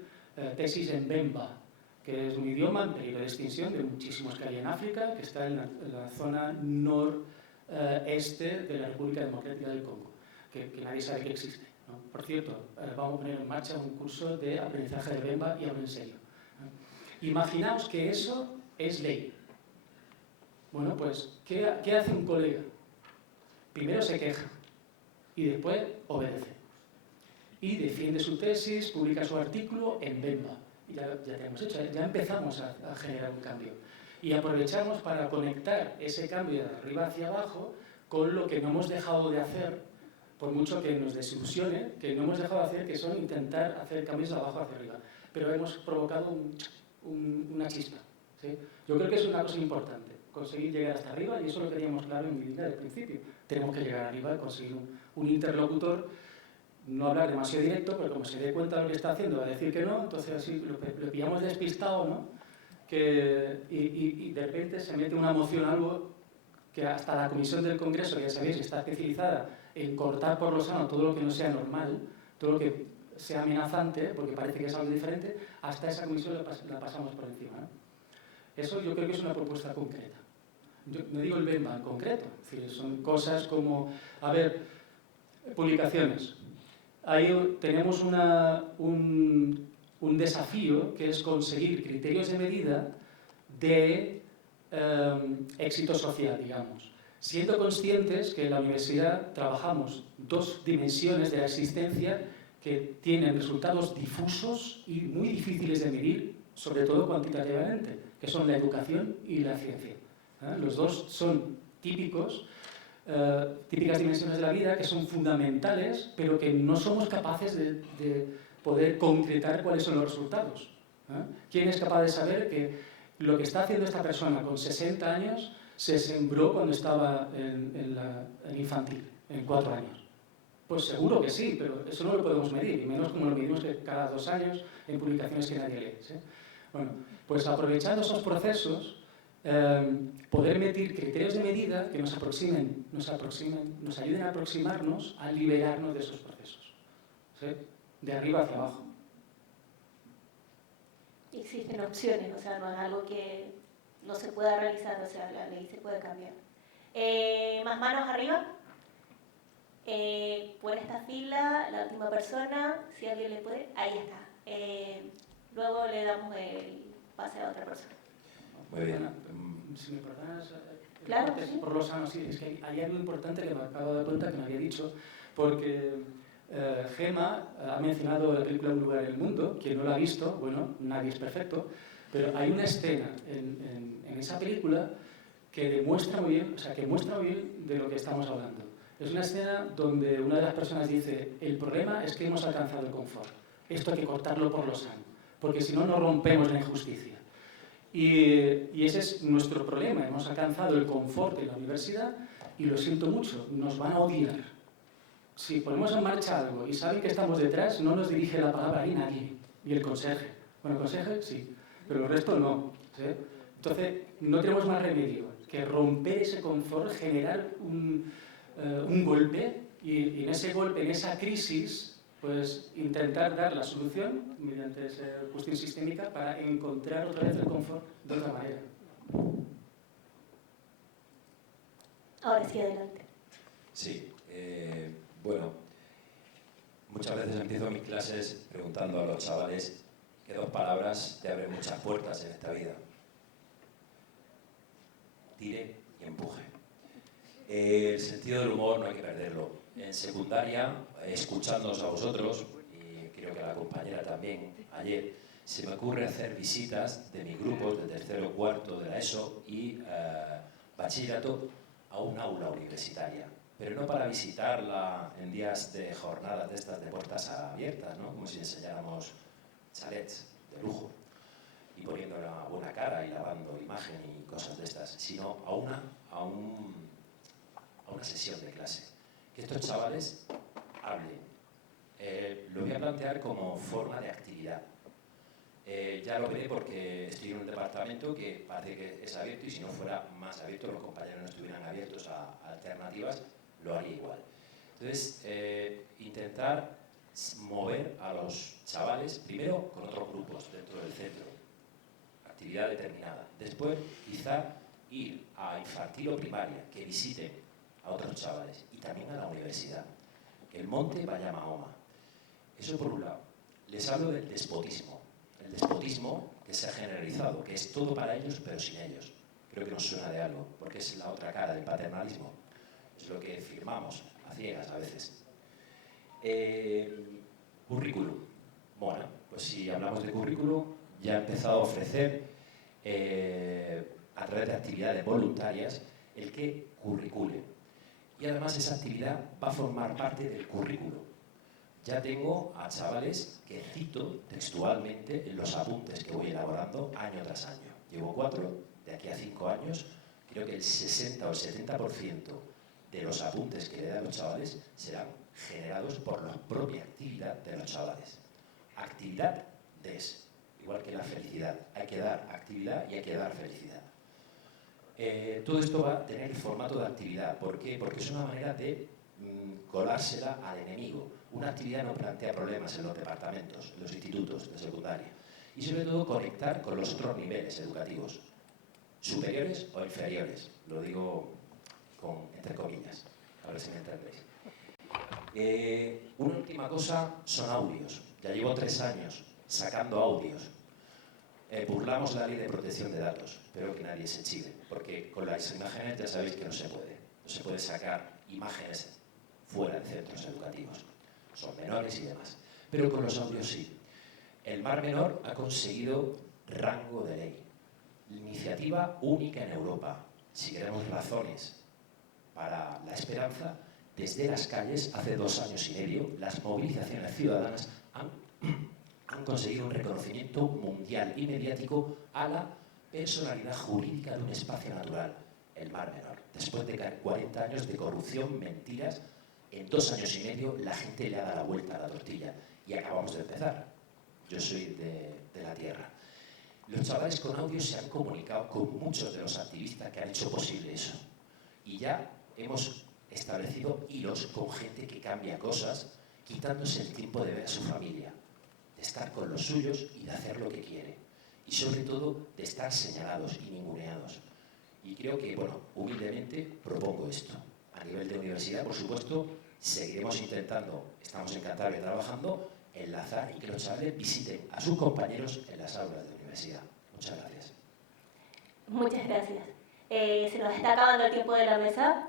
tesis en Bemba, que es un idioma en peligro de extinción, de muchísimos que hay en África, que está en la zona noreste de la República Democrática del Congo, que nadie sabe que existe, ¿no? Por cierto, vamos a poner en marcha un curso de aprendizaje de Bemba y hablo en serio, ¿no? Imaginaos que eso es ley. Bueno, pues, ¿qué hace un colega? Primero se queja y después obedece. Y defiende su tesis, publica su artículo en Bemba. Ya tenemos hecho, ya empezamos a generar un cambio. Y aprovechamos para conectar ese cambio de arriba hacia abajo con lo que no hemos dejado de hacer, por mucho que nos desilusione, que no hemos dejado de hacer, que son intentar hacer cambios de abajo hacia arriba. Pero hemos provocado una chispa, ¿sí? Yo creo que es una cosa importante, conseguir llegar hasta arriba, y eso lo teníamos claro en Unidigna desde el principio. Tenemos que llegar arriba, conseguir un interlocutor, no hablar demasiado directo, pero como se dé cuenta de lo que está haciendo, va a decir que no, entonces así lo pillamos despistado, ¿no? Y de repente se mete una moción, algo que hasta la comisión del Congreso, ya sabéis, está especializada en cortar por lo sano todo lo que no sea normal, todo lo que sea amenazante, porque parece que es algo diferente, hasta esa comisión la pasamos por encima, ¿no? Eso yo creo que es una propuesta concreta. Yo no digo el Bemba en concreto, es decir, son cosas como, a ver, publicaciones. Ahí tenemos un un desafío que es conseguir criterios de medida de éxito social, digamos. Siendo conscientes que en la universidad trabajamos dos dimensiones de la existencia que tienen resultados difusos y muy difíciles de medir, sobre todo cuantitativamente, que son la educación y la ciencia. Los dos son típicas dimensiones de la vida que son fundamentales, pero que no somos capaces de poder concretar cuáles son los resultados. ¿Quién es capaz de saber que lo que está haciendo esta persona con 60 años se sembró cuando estaba en infantil, en 4 años? Pues seguro que sí, pero eso no lo podemos medir, y menos como lo medimos que cada 2 años en publicaciones que nadie lee. ¿Sí? Bueno, pues aprovechando esos procesos, poder medir criterios de medida que nos ayuden a aproximarnos a liberarnos de esos procesos, ¿sí? De arriba hacia abajo. Existen opciones, o sea, no es algo que no se pueda realizar, o sea, la ley se puede cambiar. Más manos arriba. Por esta fila, la última persona, si alguien le puede, ahí está. Luego le damos el pase a otra persona. Muy bien. Si me perdonas, claro, sí. por lo sano, sí, es que hay algo importante que me acabo de dar cuenta que me había dicho, porque Gemma ha mencionado la película Un lugar en el mundo. Quien no la ha visto, bueno, nadie es perfecto, pero hay una escena en esa película que demuestra muy bien, o sea, que muestra muy bien de lo que estamos hablando. Es una escena donde una de las personas dice: el problema es que hemos alcanzado el confort. Esto hay que cortarlo por lo sano, porque si no, nos rompemos la injusticia. Y ese es nuestro problema. Hemos alcanzado el confort en la universidad y lo siento mucho, nos van a odiar. Si ponemos en marcha algo y saben que estamos detrás, no nos dirige la palabra ahí nadie, ni el conseje. Bueno, el conseje sí, pero el resto no. ¿Sí? Entonces, no tenemos más remedio que romper ese confort, generar un golpe y en ese golpe, en esa crisis, pues intentar dar la solución mediante esa cuestión sistémica para encontrar otra vez el confort de otra manera. Ahora sí, adelante. Sí, bueno, muchas veces empiezo mis clases preguntando a los chavales que 2 palabras te abren muchas puertas en esta vida: tire y empuje. El sentido del humor no hay que perderlo. En secundaria, escuchándoos a vosotros, y creo que a la compañera también, ayer, se me ocurre hacer visitas de mis grupos de tercero, cuarto de la ESO y bachillerato a un aula universitaria. Pero no para visitarla en días de jornadas de estas de puertas abiertas, ¿no? Como si enseñáramos chalets de lujo y poniendo una buena cara y lavando imagen y cosas de estas, sino a una sesión de clase. Que estos chavales hablen. Lo voy a plantear como forma de actividad. Ya lo veré porque estoy en un departamento que parece que es abierto, y si no fuera más abierto, los compañeros no estuvieran abiertos a alternativas, lo haría igual. Entonces, intentar mover a los chavales, primero con otros grupos dentro del centro, actividad determinada. Después, quizá ir a infantil o primaria, que visiten a otros chavales, y también a la universidad. El monte vaya a Mahoma. Eso por un lado. Les hablo del despotismo. El despotismo que se ha generalizado, que es todo para ellos pero sin ellos. Creo que nos suena de algo, porque es la otra cara del paternalismo. Es lo que firmamos a ciegas a veces. Currículum. Bueno, pues si hablamos de currículum, ya he empezado a ofrecer a través de actividades voluntarias el que curricule. Y además esa actividad va a formar parte del currículo. Ya tengo a chavales que cito textualmente en los apuntes que voy elaborando año tras año. Llevo 4, de aquí a 5 años, creo que el 60 o el 70% de los apuntes que le dan los chavales serán generados por la propia actividad de los chavales. Actividad es, igual que la felicidad. Hay que dar actividad y hay que dar felicidad. Todo esto va a tener el formato de actividad. ¿Por qué? Porque es una manera de colársela al enemigo. Una actividad no plantea problemas en los departamentos, en los institutos de secundaria. Y sobre todo conectar con los otros niveles educativos, superiores o inferiores. Lo digo entre comillas, a ver si me entendéis. Una última cosa son audios. Ya llevo 3 años sacando audios. Burlamos la ley de protección de datos, pero que nadie se chive, porque con las imágenes ya sabéis que no se puede. No se puede sacar imágenes fuera de centros educativos. Son menores y demás. Pero con los audios sí. El Mar Menor ha conseguido rango de ley. Iniciativa única en Europa. Si queremos razones para la esperanza, desde las calles, hace 2 años y medio, las movilizaciones ciudadanas han conseguido un reconocimiento mundial y mediático a la personalidad jurídica de un espacio natural, el Mar Menor. Después de 40 años de corrupción, mentiras, en 2 años y medio la gente le ha dado la vuelta a la tortilla y acabamos de empezar. Yo soy de la tierra. Los chavales con audio se han comunicado con muchos de los activistas que han hecho posible eso. Y ya hemos establecido hilos con gente que cambia cosas, quitándose el tiempo de ver a su familia, de estar con los suyos y de hacer lo que quiere. Y sobre todo, de estar señalados y ninguneados. Y creo que, bueno, humildemente propongo esto. A nivel de universidad, por supuesto, seguiremos intentando, estamos en Cantabria trabajando, enlazar y que los chavales visiten a sus compañeros en las aulas de universidad. Muchas gracias. Muchas gracias. Se nos está acabando el tiempo de la mesa.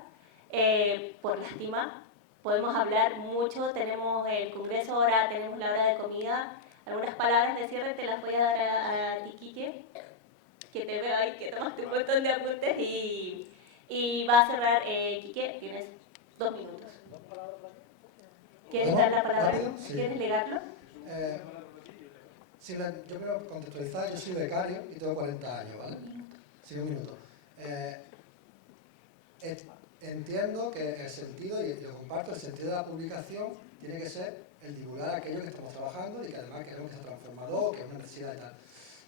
Por lástima, podemos hablar mucho. Tenemos el congreso ahora, tenemos la hora de comida. Algunas palabras de cierre te las voy a dar a Iquique, que te veo ahí, que tomaste un montón de apuntes y va a cerrar Iquique. Tienes 2 minutos. ¿Quieres dar la palabra? ¿Rápido? Sí. ¿Quieres legarlo? Sí, yo quiero contextualizar, yo soy becario y tengo 40 años, ¿vale? Sí, 1 minuto. Entiendo que el sentido, y lo comparto, el sentido de la publicación tiene que ser el divulgar aquello que estamos trabajando y que además queremos que sea transformador, que es una necesidad y tal.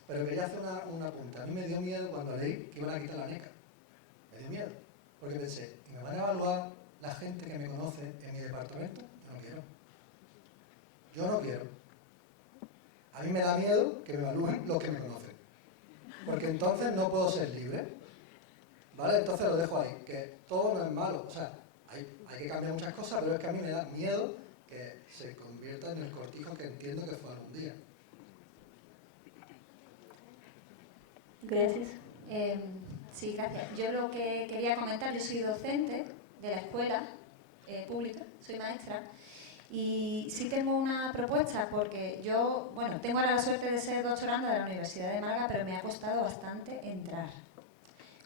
Pero quería hacer una punta. A mí me dio miedo cuando leí que iban a quitar la NECA. Me dio miedo, porque pensé, ¿me van a evaluar la gente que me conoce en mi departamento? Yo no quiero. Yo no quiero. A mí me da miedo que me evalúen los que me conocen. Porque entonces no puedo ser libre. ¿Vale? Entonces lo dejo ahí, que todo no es malo. O sea, hay que cambiar muchas cosas, pero es que a mí me da miedo que se convierta en el cortijo que entiendo que fue algún día. Gracias. Sí, gracias. Yo lo que quería comentar, yo soy docente de la escuela pública, soy maestra, y sí tengo una propuesta porque yo, bueno, tengo ahora la suerte de ser doctoranda de la Universidad de Málaga, pero me ha costado bastante entrar.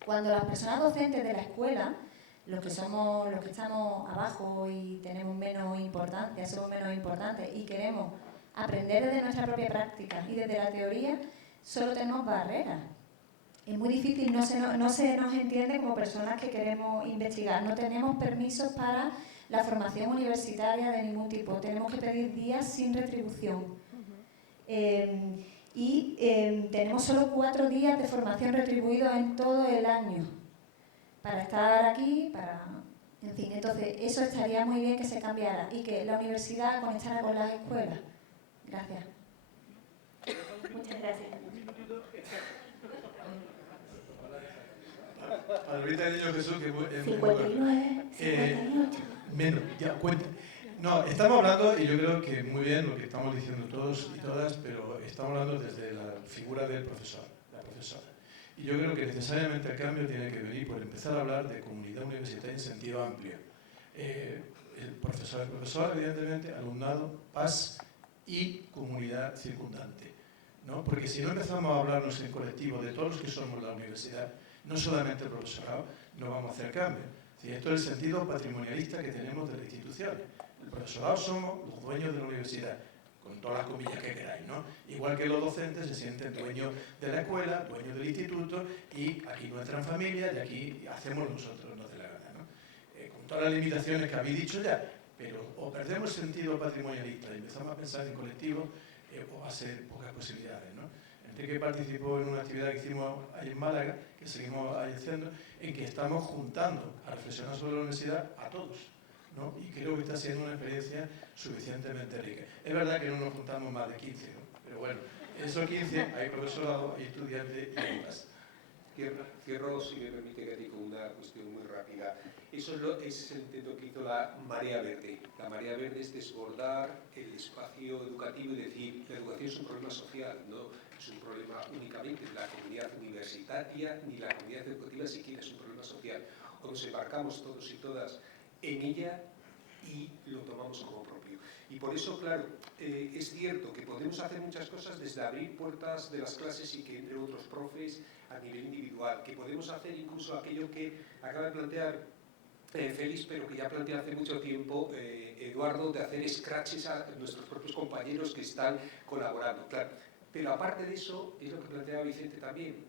Cuando las personas docentes de la escuela, los que estamos abajo y tenemos menos importancia, somos menos importantes y queremos aprender desde nuestra propia práctica y desde la teoría, solo tenemos barreras. Es muy difícil, no se nos entiende como personas que queremos investigar. No tenemos permisos para la formación universitaria de ningún tipo. Tenemos que pedir días sin retribución. Tenemos solo 4 días de formación retribuidos en todo el año para estar aquí, en fin, entonces eso estaría muy bien que se cambiara y que la universidad conectara con las escuelas. Gracias. Muchas gracias. Ahorita el niño Jesús, que es 59, 58. Menos, ya, cuenta. No, estamos hablando, y yo creo que muy bien lo que estamos diciendo todos y todas, pero estamos hablando desde la figura del profesor, la profesora. Y yo creo que necesariamente el cambio tiene que venir por empezar a hablar de comunidad universitaria en sentido amplio. El profesor, evidentemente, alumnado, PAS y comunidad circundante, ¿no? Porque si no empezamos a hablarnos en colectivo de todos los que somos la universidad, no solamente el profesorado, no vamos a hacer cambio. Sí, esto es el sentido patrimonialista que tenemos de la institución. El profesorado somos los dueños de la universidad, con todas las comillas que queráis, ¿no? Igual que los docentes se sienten dueños de la escuela, dueños del instituto, y aquí nuestra familia, y aquí hacemos nosotros, nos dé la gana, ¿no? Con todas las limitaciones que habéis dicho ya, pero o perdemos el sentido patrimonialista y empezamos a pensar en colectivo, o va a ser pocas posibilidades, ¿no? Enrique participó en una actividad que hicimos ahí en Málaga, que seguimos ahí haciendo, en que estamos juntando a reflexionar sobre la universidad a todos, ¿no? Y creo que está siendo una experiencia suficientemente rica. Es verdad que no nos juntamos más de 15, ¿no? Pero bueno, esos 15 hay profesorado, hay estudiantes y demás. Cierro, si me permite, Gary, con una cuestión muy rápida. Ese es el intento que hizo la Marea Verde. La Marea Verde es desbordar el espacio educativo y decir, la educación es un problema social, no es un problema únicamente de la comunidad universitaria, ni la comunidad educativa siquiera, es un problema social. O nos embarcamos todos y todas en ella y lo tomamos como propio. Y por eso, claro, es cierto que podemos hacer muchas cosas desde abrir puertas de las clases y que entre otros profes a nivel individual, que podemos hacer incluso aquello que acaba de plantear Félix, pero que ya planteó hace mucho tiempo Eduardo, de hacer scratches a nuestros propios compañeros que están colaborando, claro. Pero aparte de eso, es lo que planteaba Vicente también,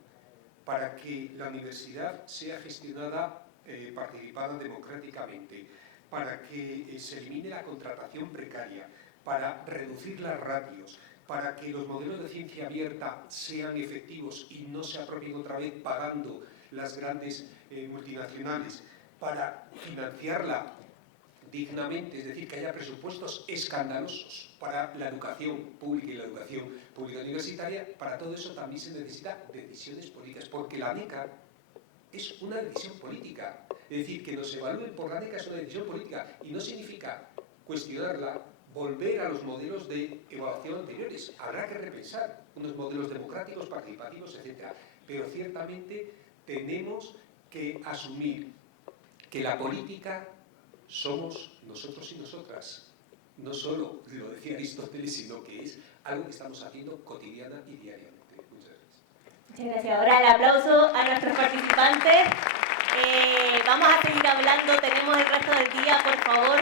para que la universidad sea gestionada participada democráticamente, para que se elimine la contratación precaria, para reducir las ratios, para que los modelos de ciencia abierta sean efectivos y no se apropien otra vez pagando las grandes multinacionales, para financiarla dignamente, es decir, que haya presupuestos escandalosos para la educación pública y la educación pública universitaria. Para todo eso también se necesitan decisiones políticas, porque la NECA es una decisión política. Es decir, que nos evalúen por la NECA es una decisión política y no significa cuestionarla, volver a los modelos de evaluación anteriores. Habrá que repensar unos modelos democráticos, participativos, etc. Pero ciertamente tenemos que asumir que la política somos nosotros y nosotras. No solo lo decía Aristóteles, sino que es algo que estamos haciendo cotidiana y diariamente. Muchas gracias. Muchas gracias. Ahora el aplauso a nuestros participantes. Vamos a seguir hablando, tenemos el resto del día, por favor.